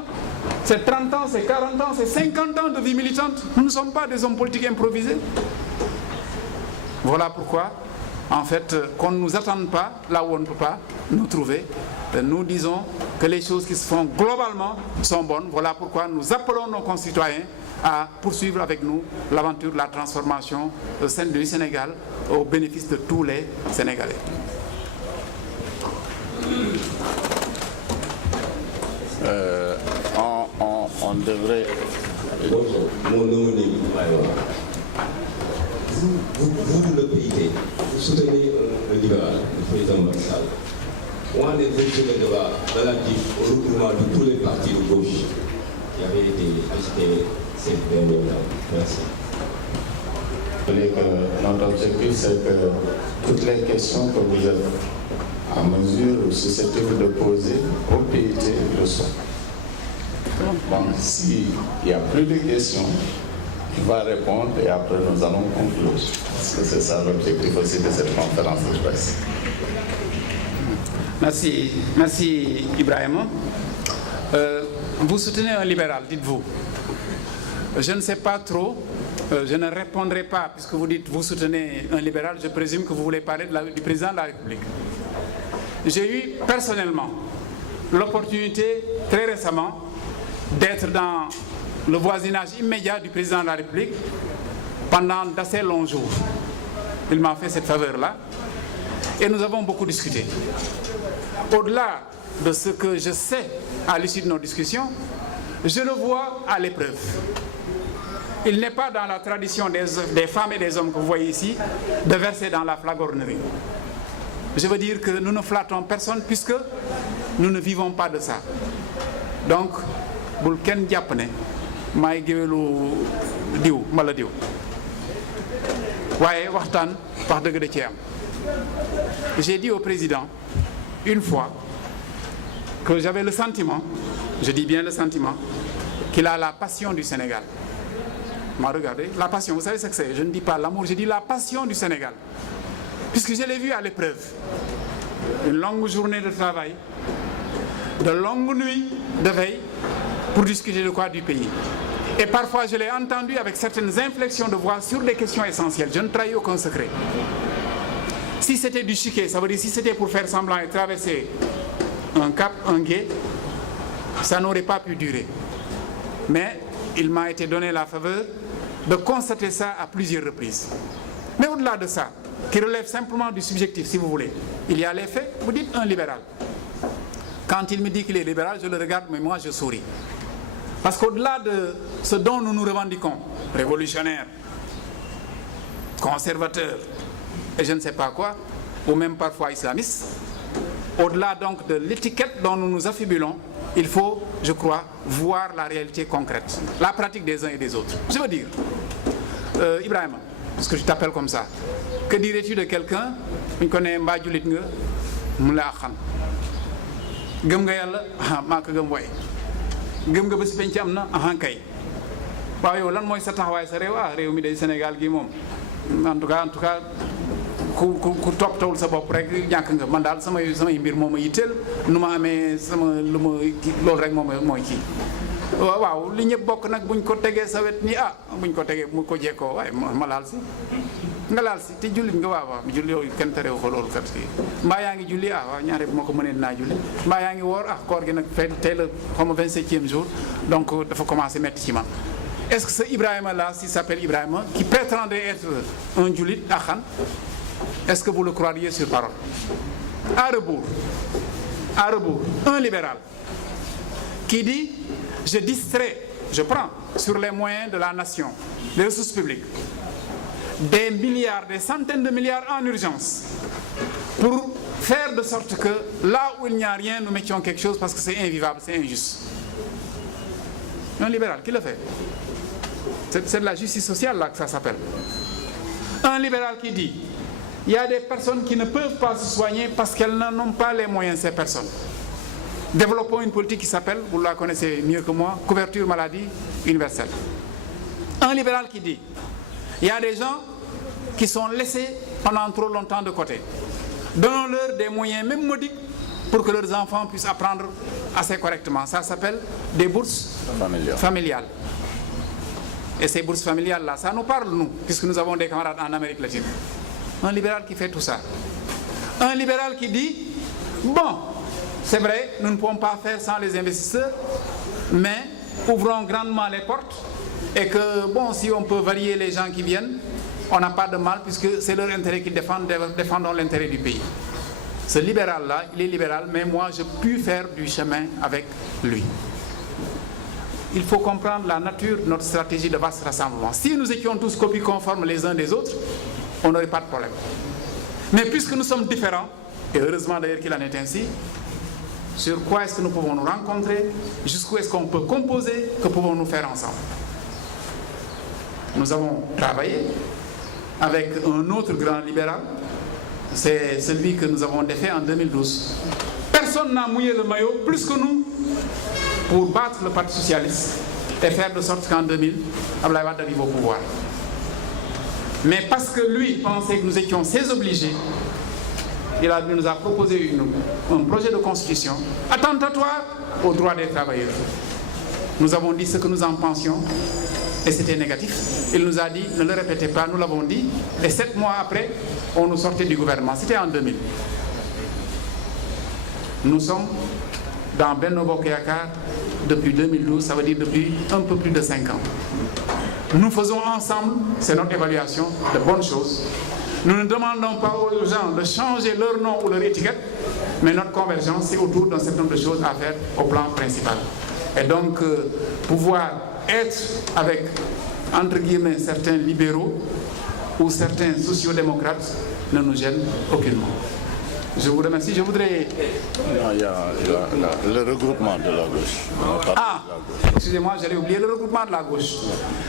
c'est 30 ans, c'est 40 ans, c'est 50 ans de vie militante. Nous ne sommes pas des hommes politiques improvisés. Voilà pourquoi, en fait, qu'on ne nous attende pas là où on ne peut pas nous trouver. Nous disons que les choses qui se font globalement sont bonnes. Voilà pourquoi nous appelons nos concitoyens à poursuivre avec nous l'aventure de la transformation au sein du Sénégal au bénéfice de tous les Sénégalais. On devrait... Bonjour, mon nom est Ibrahima. Vous, le PIT, vous soutenez le libéral, le président Macky Sall. On est venu sur le débat relatif au regroupement de tous les partis de gauche qui avaient été agités ces derniers temps. Merci. Notre objectif, c'est que toutes les questions que vous êtes en mesure ou susceptibles de poser au PIT le soient. Bon, s'il n'y a plus de questions, il va répondre et après nous allons conclure. Parce que c'est ça l'objectif aussi de cette conférence de presse. Merci Ibrahima. Vous soutenez un libéral, dites-vous. Je ne sais pas trop, je ne répondrai pas, puisque vous dites vous soutenez un libéral, je présume que vous voulez parler du président de la République. J'ai eu personnellement l'opportunité très récemment d'être dans le voisinage immédiat du président de la République pendant d'assez longs jours. Il m'a fait cette faveur-là et nous avons beaucoup discuté. Au-delà de ce que je sais à l'issue de nos discussions, je le vois à l'épreuve. Il n'est pas dans la tradition des femmes et des hommes que vous voyez ici de verser dans la flagornerie. Je veux dire que nous ne flattons personne puisque nous ne vivons pas de ça. Donc, bul ken japp ne may gewelu diw mala diw waye waxtan wax deug de ci am. J'ai dit au président une fois que j'avais le sentiment, je dis bien le sentiment, qu'il a la passion du Sénégal. M'a regardé, la passion, vous savez ce que c'est? Je ne dis pas l'amour, je dis la passion du Sénégal. Puisque je l'ai vu à l'épreuve. Une longue journée de travail, de longues nuits de veille pour discuter de quoi du pays. Et parfois, je l'ai entendu avec certaines inflexions de voix sur des questions essentielles. Je ne trahis aucun secret. Si c'était du chiquet, ça veut dire si c'était pour faire semblant et traverser un cap, un gué, ça n'aurait pas pu durer. Mais il m'a été donné la faveur de constater ça à plusieurs reprises. Mais au-delà de ça, qui relève simplement du subjectif, si vous voulez, il y a les faits, vous dites un libéral. Quand il me dit qu'il est libéral, je le regarde, mais moi je souris. Parce qu'au-delà de ce dont nous nous revendiquons, révolutionnaires, conservateurs, et je ne sais pas quoi, ou même parfois islamistes, au-delà donc de l'étiquette dont nous nous affibulons, il faut, je crois, voir la réalité concrète, la pratique des uns et des autres. Je veux dire, Ibrahima, parce que je t'appelle comme ça, que dirais-tu de quelqu'un, une connaît mba julit nga mu la xam gëm nga yàlla maa ko gëm way gëm nga bés penc am na kay waaw yow lan mooy sa taxawaay sa réew réew mi day Sénégal gi moom en tout cas ku toppatawul sa bopp rek ñàkk nga man daal samay mbir moo ma yitteel nu ma amee sama lu ma loolu rek mooy kii waaw li ñëpp bokk nag buñ ko tegee sa wet nii buñ ko tegee mu ko jekkoo waaye ma laal si nga laal si te jullit nga waaw julli yooyu kenn terew ko loolu kat kii mbaa yaa ngi julli waaw ñaare bu ma ko mënee dinaa julli mbaa yaa ngi woor koor gi nag tey la xawma 27e jour donc dafa commencé metti ci man. Est-ce que ce Ibrahima là, s'il s'appelle Ibrahima, qui prétendait être un jullit akhan, est-ce que vous le croiriez sur parole? À rebours, un libéral qui dit je distrais, je prends sur les moyens de la nation, les ressources publiques, des milliards, des centaines de milliards en urgence pour faire de sorte que là où il n'y a rien, nous mettions quelque chose parce que c'est invivable, c'est injuste. Un libéral, qui le fait? C'est de la justice sociale là que ça s'appelle. Un libéral qui dit il y a des personnes qui ne peuvent pas se soigner parce qu'elles n'en ont pas les moyens, ces personnes. développons une politique qui s'appelle, vous la connaissez mieux que moi, couverture maladie universelle. Un libéral qui dit, il y a des gens qui sont laissés pendant trop longtemps de côté. Donnons-leur des moyens, même modiques, pour que leurs enfants puissent apprendre assez correctement. Ça s'appelle des bourses familiales. Et ces bourses familiales-là, ça nous parle, nous, puisque nous avons des camarades en Amérique latine. Un libéral qui fait tout ça. Un libéral qui dit, bon, c'est vrai, nous ne pouvons pas faire sans les investisseurs, mais ouvrons grandement les portes et que, bon, si on peut varier les gens qui viennent, on n'a pas de mal puisque c'est leur intérêt qu'ils défendent, défendons l'intérêt du pays. Ce libéral-là, il est libéral, mais moi, je puis faire du chemin avec lui. Il faut comprendre la nature de notre stratégie de vaste rassemblement. Si nous étions tous copies conformes les uns des autres, on n'aurait pas de problème. Mais puisque nous sommes différents, et heureusement d'ailleurs qu'il en est ainsi, sur quoi est-ce que nous pouvons nous rencontrer, jusqu'où est-ce qu'on peut composer, que pouvons-nous faire ensemble? Nous avons travaillé avec un autre grand libéral, c'est celui que nous avons défait en 2012. Personne n'a mouillé le maillot plus que nous pour battre le Parti socialiste et faire de sorte qu'en 2000, Abdoulaye Wade arrive au pouvoir. Mais parce que lui pensait que nous étions ses obligés, il nous a proposé un projet de constitution attentatoire aux droits des travailleurs. Nous avons dit ce que nous en pensions et c'était négatif. Il nous a dit, ne le répétez pas, nous l'avons dit. Et 7 mois après, on nous sortait du gouvernement. C'était en 2000. Nous sommes dans Benno Bokk Yakaar depuis 2012, ça veut dire depuis un peu plus de 5 ans. Nous faisons ensemble, c'est notre évaluation, de bonnes choses. Nous ne demandons pas aux gens de changer leur nom ou leur étiquette, mais notre convergence, c'est autour d'un certain nombre de choses à faire au plan principal. Et donc, pouvoir être avec, entre guillemets, certains libéraux ou certains sociodémocrates ne nous gêne aucunement. Je vous remercie. Je voudrais... Non, il y a le regroupement de la gauche. Ah, excusez-moi, j'allais oublier le regroupement de la gauche.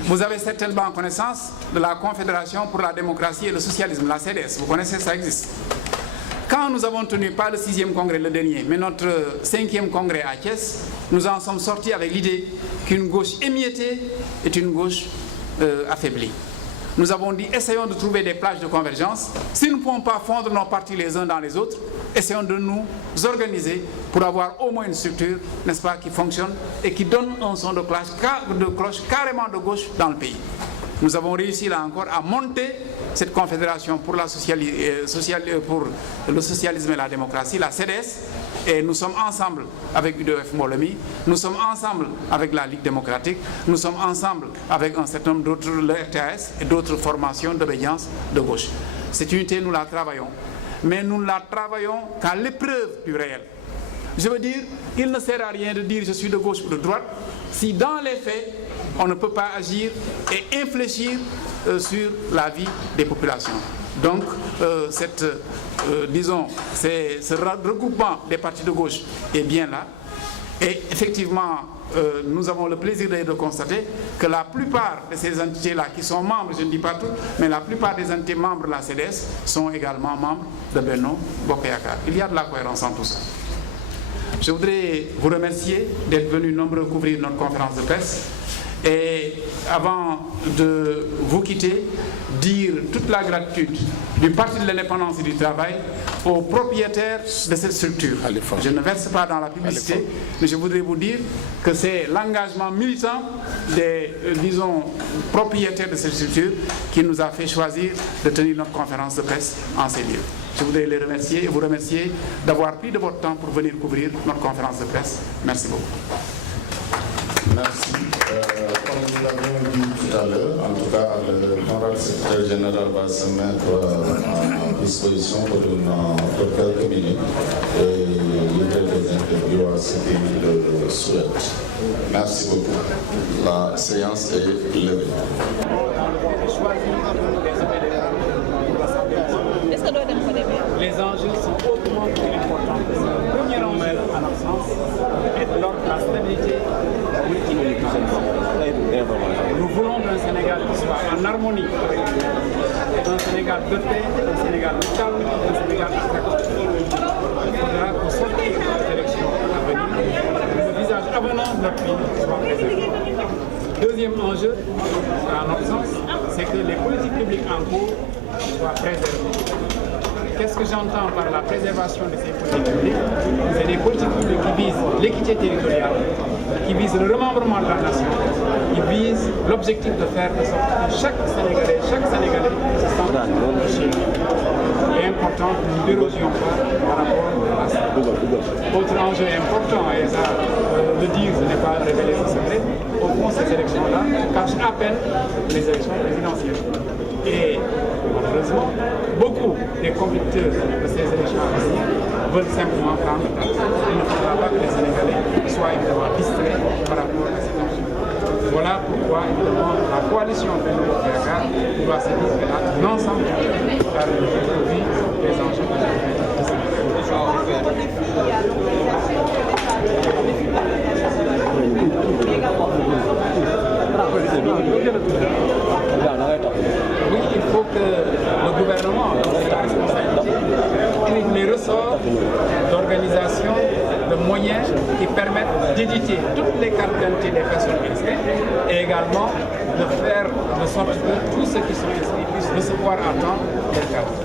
Vous avez certainement connaissance de la Confédération pour la démocratie et le socialisme, la CDS. Vous connaissez, ça existe. Quand nous avons tenu, pas le 6e congrès, le dernier, mais notre 5e congrès à Thiès, nous en sommes sortis avec l'idée qu'une gauche émiettée est une gauche affaiblie. Nous avons dit, essayons de trouver des plages de convergence. Si nous ne pouvons pas fondre nos partis les uns dans les autres, essayons de nous organiser pour avoir au moins une structure, n'est-ce pas, qui fonctionne et qui donne un son de cloche carrément de gauche dans le pays. Nous avons réussi là encore à monter cette confédération pour, pour le socialisme et la démocratie, la CDS, et nous sommes ensemble avec UDF Molomi, nous sommes ensemble avec la Ligue démocratique, nous sommes ensemble avec un certain nombre d'autres, le RTAS et d'autres formations d'obédience de gauche. Cette unité, nous la travaillons, mais nous ne la travaillons qu'à l'épreuve du réel. Je veux dire, il ne sert à rien de dire je suis de gauche ou de droite, si dans les faits, on ne peut pas agir et infléchir sur la vie des populations. Donc, ce regroupement des partis de gauche est bien là. Et effectivement, nous avons le plaisir de constater que la plupart de ces entités-là qui sont membres, je ne dis pas toutes, mais la plupart des entités membres de la CDS sont également membres de Benno Bokk Yakaar. Il y a de la cohérence en tout ça. Je voudrais vous remercier d'être venus nombreux couvrir notre conférence de presse. Et avant de vous quitter, dire toute la gratitude du Parti de l'indépendance et du travail aux propriétaires de cette structure. Je ne verse pas dans la publicité, mais je voudrais vous dire que c'est l'engagement militant des, disons, propriétaires de cette structure qui nous a fait choisir de tenir notre conférence de presse en ces lieux. Je voudrais les remercier et vous remercier d'avoir pris de votre temps pour venir couvrir notre conférence de presse. Merci beaucoup. Merci. Comme nous l'avions dit tout à l'heure, en tout cas, le honorable secrétaire général va se mettre à disposition pour quelques minutes et livrer des interviews à ceux qui le souhaitent. Merci beaucoup. La séance est levée. Les enjeux sont hautement plus importants. Le premier enjeu, à notre sens, est de l'ordre de la stabilité politique. Nous voulons un Sénégal qui soit en harmonie, un Sénégal de paix, un Sénégal de calme, un Sénégal de stabilité. Il faudra qu'on sortir des élections à venir c'est que les politiques publiques en cours soient préservées. Qu'est-ce que j'entends par la préservation de ces politiques publiques? C'est des politiques publiques qui visent l'équité territoriale, qui visent le remembrement de la nation, qui visent l'objectif de faire de sorte que chaque Sénégalais se sente chez lui. Il est important que nous ne dérogions pas par rapport à ça. Autre enjeu important, et ça, le dire, ce n'est pas révéler ce secret, au fond, ces élections-là cachent à peine les élections présidentielles. Et malheureusement, beaucoup des compétiteurs de ces élections à venir veulent simplement prendre la place. Il ne faudra pas que les Sénégalais soient évidemment distraits par rapport à cette élection. Voilà pourquoi évidemment la coalition Benno Bokk Yakaar doit se dire qu'elle a un ensemble car elle vit les enjeux de la Oui, il faut que le gouvernement, dans sa responsabilité, trouve les ressorts d'organisation, de moyens qui permettent d'éditer toutes les cartes d'identité des personnes inscrites et également de faire de sorte que tous ceux qui sont inscrits puissent recevoir à temps leur carte.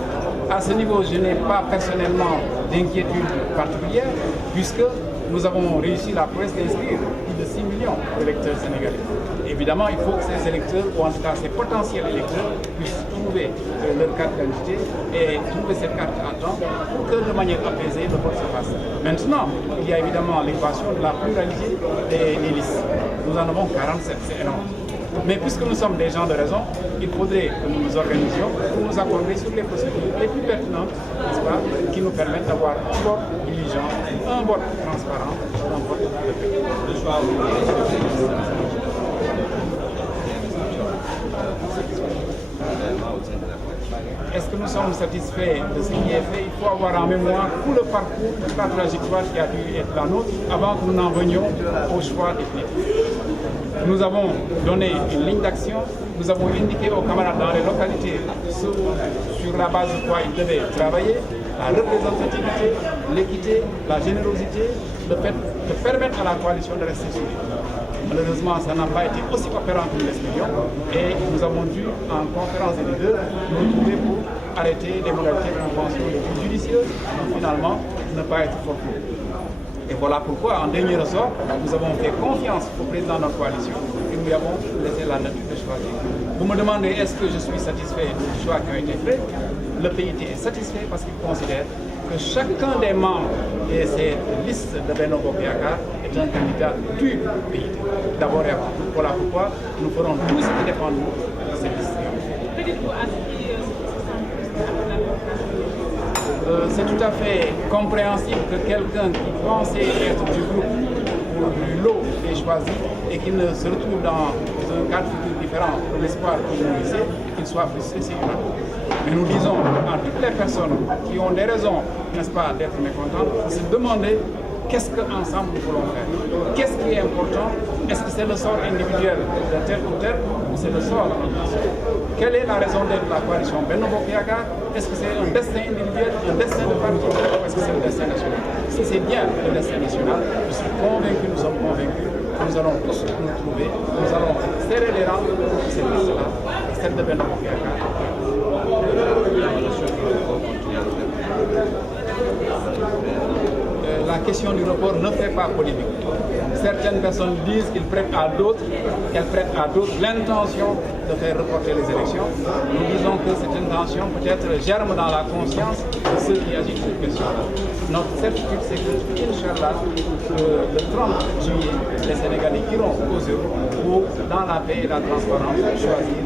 À ce niveau, je n'ai pas personnellement d'inquiétude particulière puisque nous avons réussi la prouesse d'inscrire plus de 6 millions d'électeurs sénégalais. Évidemment, il faut que ces électeurs, ou en tout cas ces potentiels électeurs, puissent trouver leur carte d'identité et trouver cette carte à temps pour que de manière apaisée le vote se fasse. Maintenant, il y a évidemment l'équation de la pluralité des listes. Nous en avons 47, c'est énorme. Mais puisque nous sommes des gens de raison, il faudrait que nous nous organisions pour nous accorder sur les procédures les plus pertinentes, n'est-ce pas, qui nous permettent d'avoir un vote diligent, un vote transparent, un vote de paix. Est-ce que nous sommes satisfaits de ce qui est fait? Il faut avoir en mémoire tout le parcours, toute la trajectoire qui a dû être la nôtre avant que nous n'en venions au choix définitif. Nous avons donné une ligne d'action, nous avons indiqué aux camarades dans les localités sur la base de quoi ils devaient travailler, la représentativité, l'équité, la générosité, le fait de permettre à la coalition de rester soudée. Malheureusement, ça n'a pas été aussi opérant que nous l'espérions et nous avons dû, en conférence des leaders, nous trouver pour arrêter les modalités de convention les plus judicieuses pour finalement ne pas être fort. Et voilà pourquoi, en dernier ressort, nous avons fait confiance au président de notre coalition et nous lui avons laissé la nature de choisir. Vous me demandez est-ce que je suis satisfait du choix qui a été fait? Le PIT est satisfait parce qu'il considère que chacun des membres de cette liste de Benno Bokk Yakaar est un candidat du PIT. D'abord et avant tout. Voilà pourquoi nous ferons tout ce qui dépend de nous de cette liste. C'est tout à fait compréhensible que quelqu'un qui pensait être du groupe ou du lot est choisi et qu'il ne se retrouve dans un cadre futur différent de l'espoir qu'il nourrissait, qu'il soit frustré, c'est humain. Mais nous disons à toutes les personnes qui ont des raisons, n'est-ce pas, d'être mécontentes, de se demander qu'est-ce qu'ensemble nous voulons faire? Qu'est-ce qui est important? Est-ce que c'est le sort individuel de tel ou tel ou c'est le sort de notre nation? Quelle est la raison d'être de la coalition Benno Bokk Yakaar? Est-ce que c'est un destin individuel, un destin de parti ou est-ce que c'est le destin national? Si c'est bien le destin national, je suis convaincu, nous sommes convaincus, nous allons tous nous trouver, nous allons serrer les rangs de cette liste-là, celle de Benno Bokk Yakaar. La question du report ne fait pas polémique. Certaines personnes disent qu'ils prêtent à d'autres, qu'elles prêtent à d'autres l'intention de faire reporter les élections. Nous disons que cette intention peut-être germe dans la conscience de ceux qui agitent cette question. Notre certitude, c'est que, Inch'Allah, le 30 juillet, les Sénégalais iront aux urnes pour, dans la paix et la transparence, choisir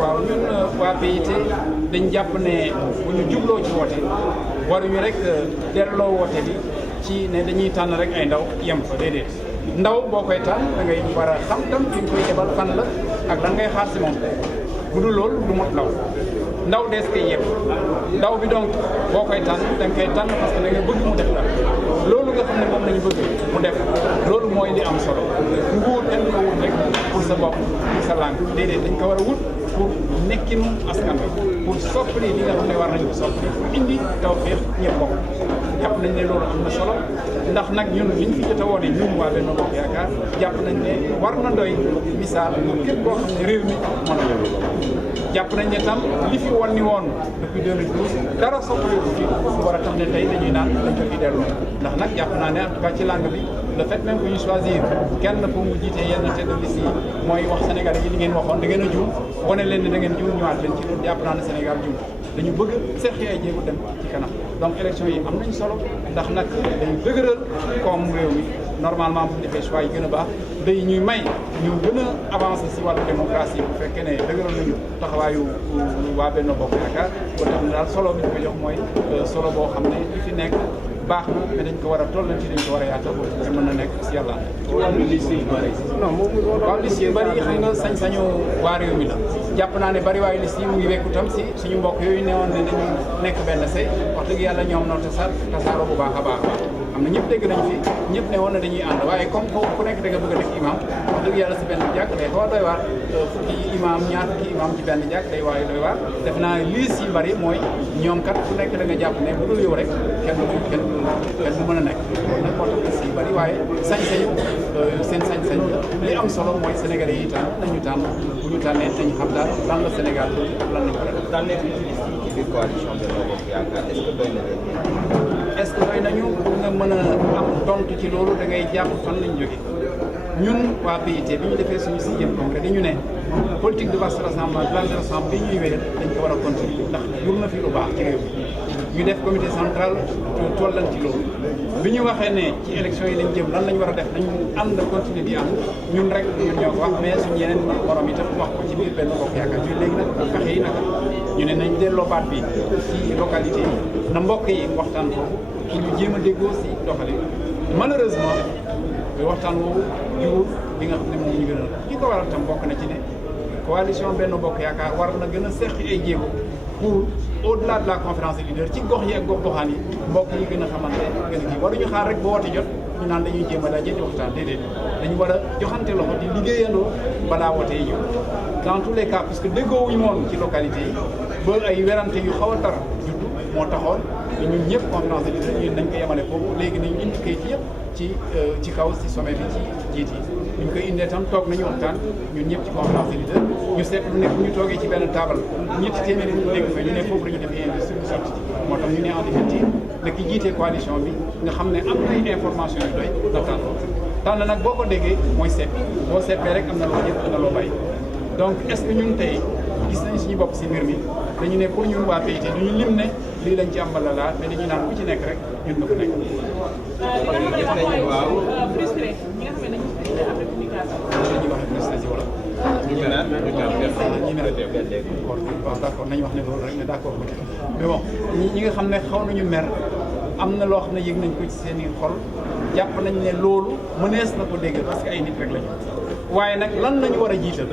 waaw ñun waa PIT dañ jàpp ne bu ñu jubloo ci woote waruñu rek delloo woote bi ci ne dañuy tànn rek ay ndaw yem fa déedéet ndaw boo koy tànn da ngay war a xam tam fi nga koy yebal fan la ak lan ngay xaar si moom bu dul loolu du mot ndaw dees koy yeb ndaw bi donc boo koy tànn da nga koy tànn parce que da nga bëgg mu def la loolu nga xam ne moom lañu bëgg mu def loolu mooy li am solo nguur kenn ko wut rek pour sa bopp pour sa langue déedéet dañ ko war a wut pour nekkinu askan wi pour soppali li nga xam ne war nañ ko soppali pour indi tawfeex ñëpp bokk jàpp nañ ne loolu am na solo ndax nag ñun liñ fi jot a woone ñun waa Benno Bokk Yaakaar jàpp nañ ne war na doy misaal pour képp koo xam ne réew mi mën a yóbbu jàpp nañ ne tam li fi woon ni woon depuis 2012 dara soppali ko fi lu war a tax ne tey dañuy naan dañ ko fi dellu ndax nag jàpp naa ne en tout cas ci langue bi le fait même que ñu choisir kenn pour mu jiite yenn tête de liste yi mooy wax Sénégal yi li ngeen waxoon da ngeen a juum wane leen ne da ngeen juum ñëwaat leen ci loolu jàpp naa ne Sénégal juum dañu bëgg seq ay jéego dem ci kanam donc élection yi am nañ solo ndax nag dañu dëgëral comme réew mi normalement bu ñu defee choix yi gën a baax day ñuy may ñu gën a avancer si wàllu démocratie bu fekkee ne dëgëral nañu taxawaayu waa Benno Bokk Yaakaar ba tax na daal solo bi ñu ko jox mooy solo boo xam ne li fi nekk baax na mais dañ ko war a tollanti dañ ko war a yaatal te mën na nekk si yàlla. waaw liste yu bëri. waaw liste yu bëri yi xam nga sañ-sañu waa réew mi la jàpp naa ne bëri waaye liste yi mu ngi wekku tam si suñu mbokk yooyu newoon ne dañu nekk benn say wax dëgg yàlla ñoom noonu tasaaroo bu baax a baax am na ñëpp dégg nañ fi ñëpp ne woon na dañuy ànd waaye comme ku nekk da nga bëgg a def imam wax dëgg yàlla si benn jàkk day xaw a doy waar fukki imam ñaar fukki imam ci benn jàkk day waaye doy waar def naa liste yi bëri mooy ñoom kat ku nekk da nga jàpp ne bu dul yow rek kenn du mën a nekk nag moo tax liste yi bëri waaye sañ-sañu seen sañ-sañ li am solo mooy Sénégalais yi tànn nañu tànn bu ñu tànnee nañu xam daal lan la Sénégal bëgg ak lan lañ ko def. tànneef yi ci liste yi ci biir coalition Benno Bokk Yaakaar est-ce que doy na leen est-ce que doy nañu pour nga mën a am tontu ci loolu da ngay jàpp fan lañ jóge ñun waa PIT bi ñu defee suñu 6e congrès dañu ne politique de vaste rassemblement plan de rassemblement bi ñuy wéyal dañ ko war a continuer ndax jur na fi lu baax ci réew mi ñu def comité central tollan ci loolu bi ñu waxee ne ci élection yi lañ jëm lan lañ war a def nañ ànd continuer di am ñun rek ñun ñoo ko wax mais suñu yeneen morom itam wax ko ci biir Benno Bokk Yaakaar ñu léegi nag fexe yi naka ñu ne nañ delloo baat bi ci localité yi na mbokk yi waxtaan foofu pour ñu jéem a déggoo si doxalin malheureusement waxtaan woowu jiwul bi nga xam ne moom ñu gën a li ko waral tam bokk na ci ne coalition Benno Bokk Yaakaar war na gën a seqi ay jéego pour au-delà de la conférence des leaders ci gox yi ak gox-goxaan yi mbokk yi gën a xamante gën a kii waruñu xaar rek ba woote jot ñu naan dañuy jéem a daje di waxtaan déedéet dañu war a joxante loxo di liggéeyandoo balaa wote yi ñëw dans tous les cas parce que déggoowuñu moom ci localité yi ba ay werante yu xaw a tar juddu moo taxoon ñun ñëpp conférence des leaders ñun nañ ko yemale foofu léegi nañu indi kayit yëpp ci kaw si sommet bi ci jiit yi ñu koy indee tam toog nañu waxtaan ñun ñëpp ci conférence des leaders ñu seet lu nekk bu ñu toogee ci benn table ñetti téeméeri ñu nekk fa ñu ne foofu la ñu defee industrie bu sotti moo tax ñu ne en définitive na ki jiitee coalition bi nga xam ne am na ay information yu doy nga tànn nag boo ko déggee mooy seppi boo seppee rek am na loo jël am na loo bàyyi donc est-ce que ñun tey gis nañ suñu bopp si mbir mi dañu ne pour ñun waa PIT du ñu lim ne lii lañ ci am bala laa mais dañu naan ku ci nekk rek ñun na ko nekk. gis nañu waaw. frustré ñi nga xam ne dañuy frustré après publication. dañuy wax frustré si wala. waaw d'accord nañu wax ne loolu rek ne d'accord ko ci mais bon ñi nga xam ne xaw nañu mer am na loo xam ne yëg nañ ko ci seen i xol jàpp nañ ne loolu mënees na ko dégg parce que ay nit rek lañu waaye nag lan lañu war a jiital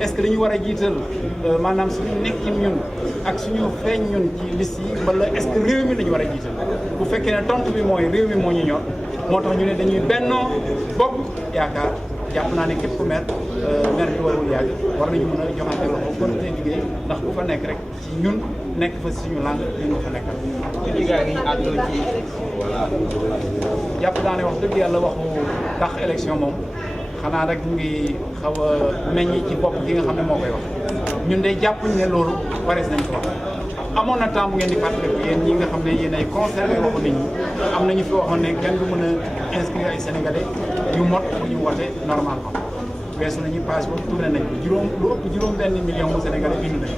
est-ce que dañu war a jiital maanaam suñu nekkin ñun ak suñu feeñ ñun ci liste yi wala est-ce que réew mi lañu war a jiital bu fekkee ne tontu bi mooy réew mi moo ñu ñor moo tax ñu ne dañuy Benno Bokk Yaakaar jàpp naa ne képp ku mer bi warul yàgg war nañu mën a joxante loxo continuer liggéey ndax ku fa nekk rek ci ñun nekk fa suñu langue ñun nga fa nekkal. jàpp naa ne wax dëgg yàlla waxu tax élection moom xanaa rek mu ngi xaw a meññ ci bopp gi nga xam ne moo koy wax ñun de jàppuñ ne loolu warees nañ ko wax. amoon na temps bu ngeen di fàttaliku yéen ñi nga xam ne yéen ay concerné waxu nit ñi am nañu fi waxoon ne kenn du mën a inscrire ay sénégalais yu mot pour ñu wote normalement weesu nañu page boobu tourné nañ ko lu ëpp juróom-benn million mu sénégalais bindu nañ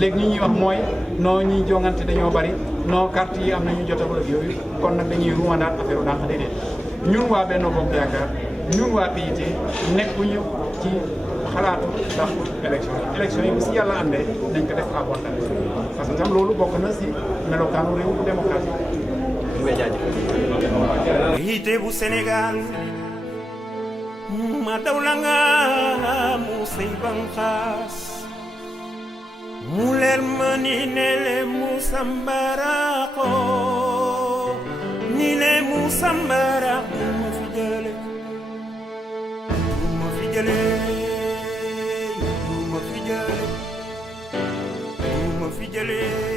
léegi ñi ñuy wax mooy non ñuy jongante dañoo bari non carte yi am nañu jotagul ak yooyu kon nag dañuy ruumandaat affaire u dànq déedéet ñun waa Benno Bokk Yaakaar ñun waa PIT nekkuñu ci xalaatu ndax élection yi bu si yàlla àndee nañ ko def à bon terme parce que tam loolu bokk na si melokaanu réew bu démocratique. PIT bu Sénégal ma dawla nga mu say banqaas mu leer ma ni ne le mu sambarako ni le mu sambarak du ma fi jële du ma fi jële fi jëlee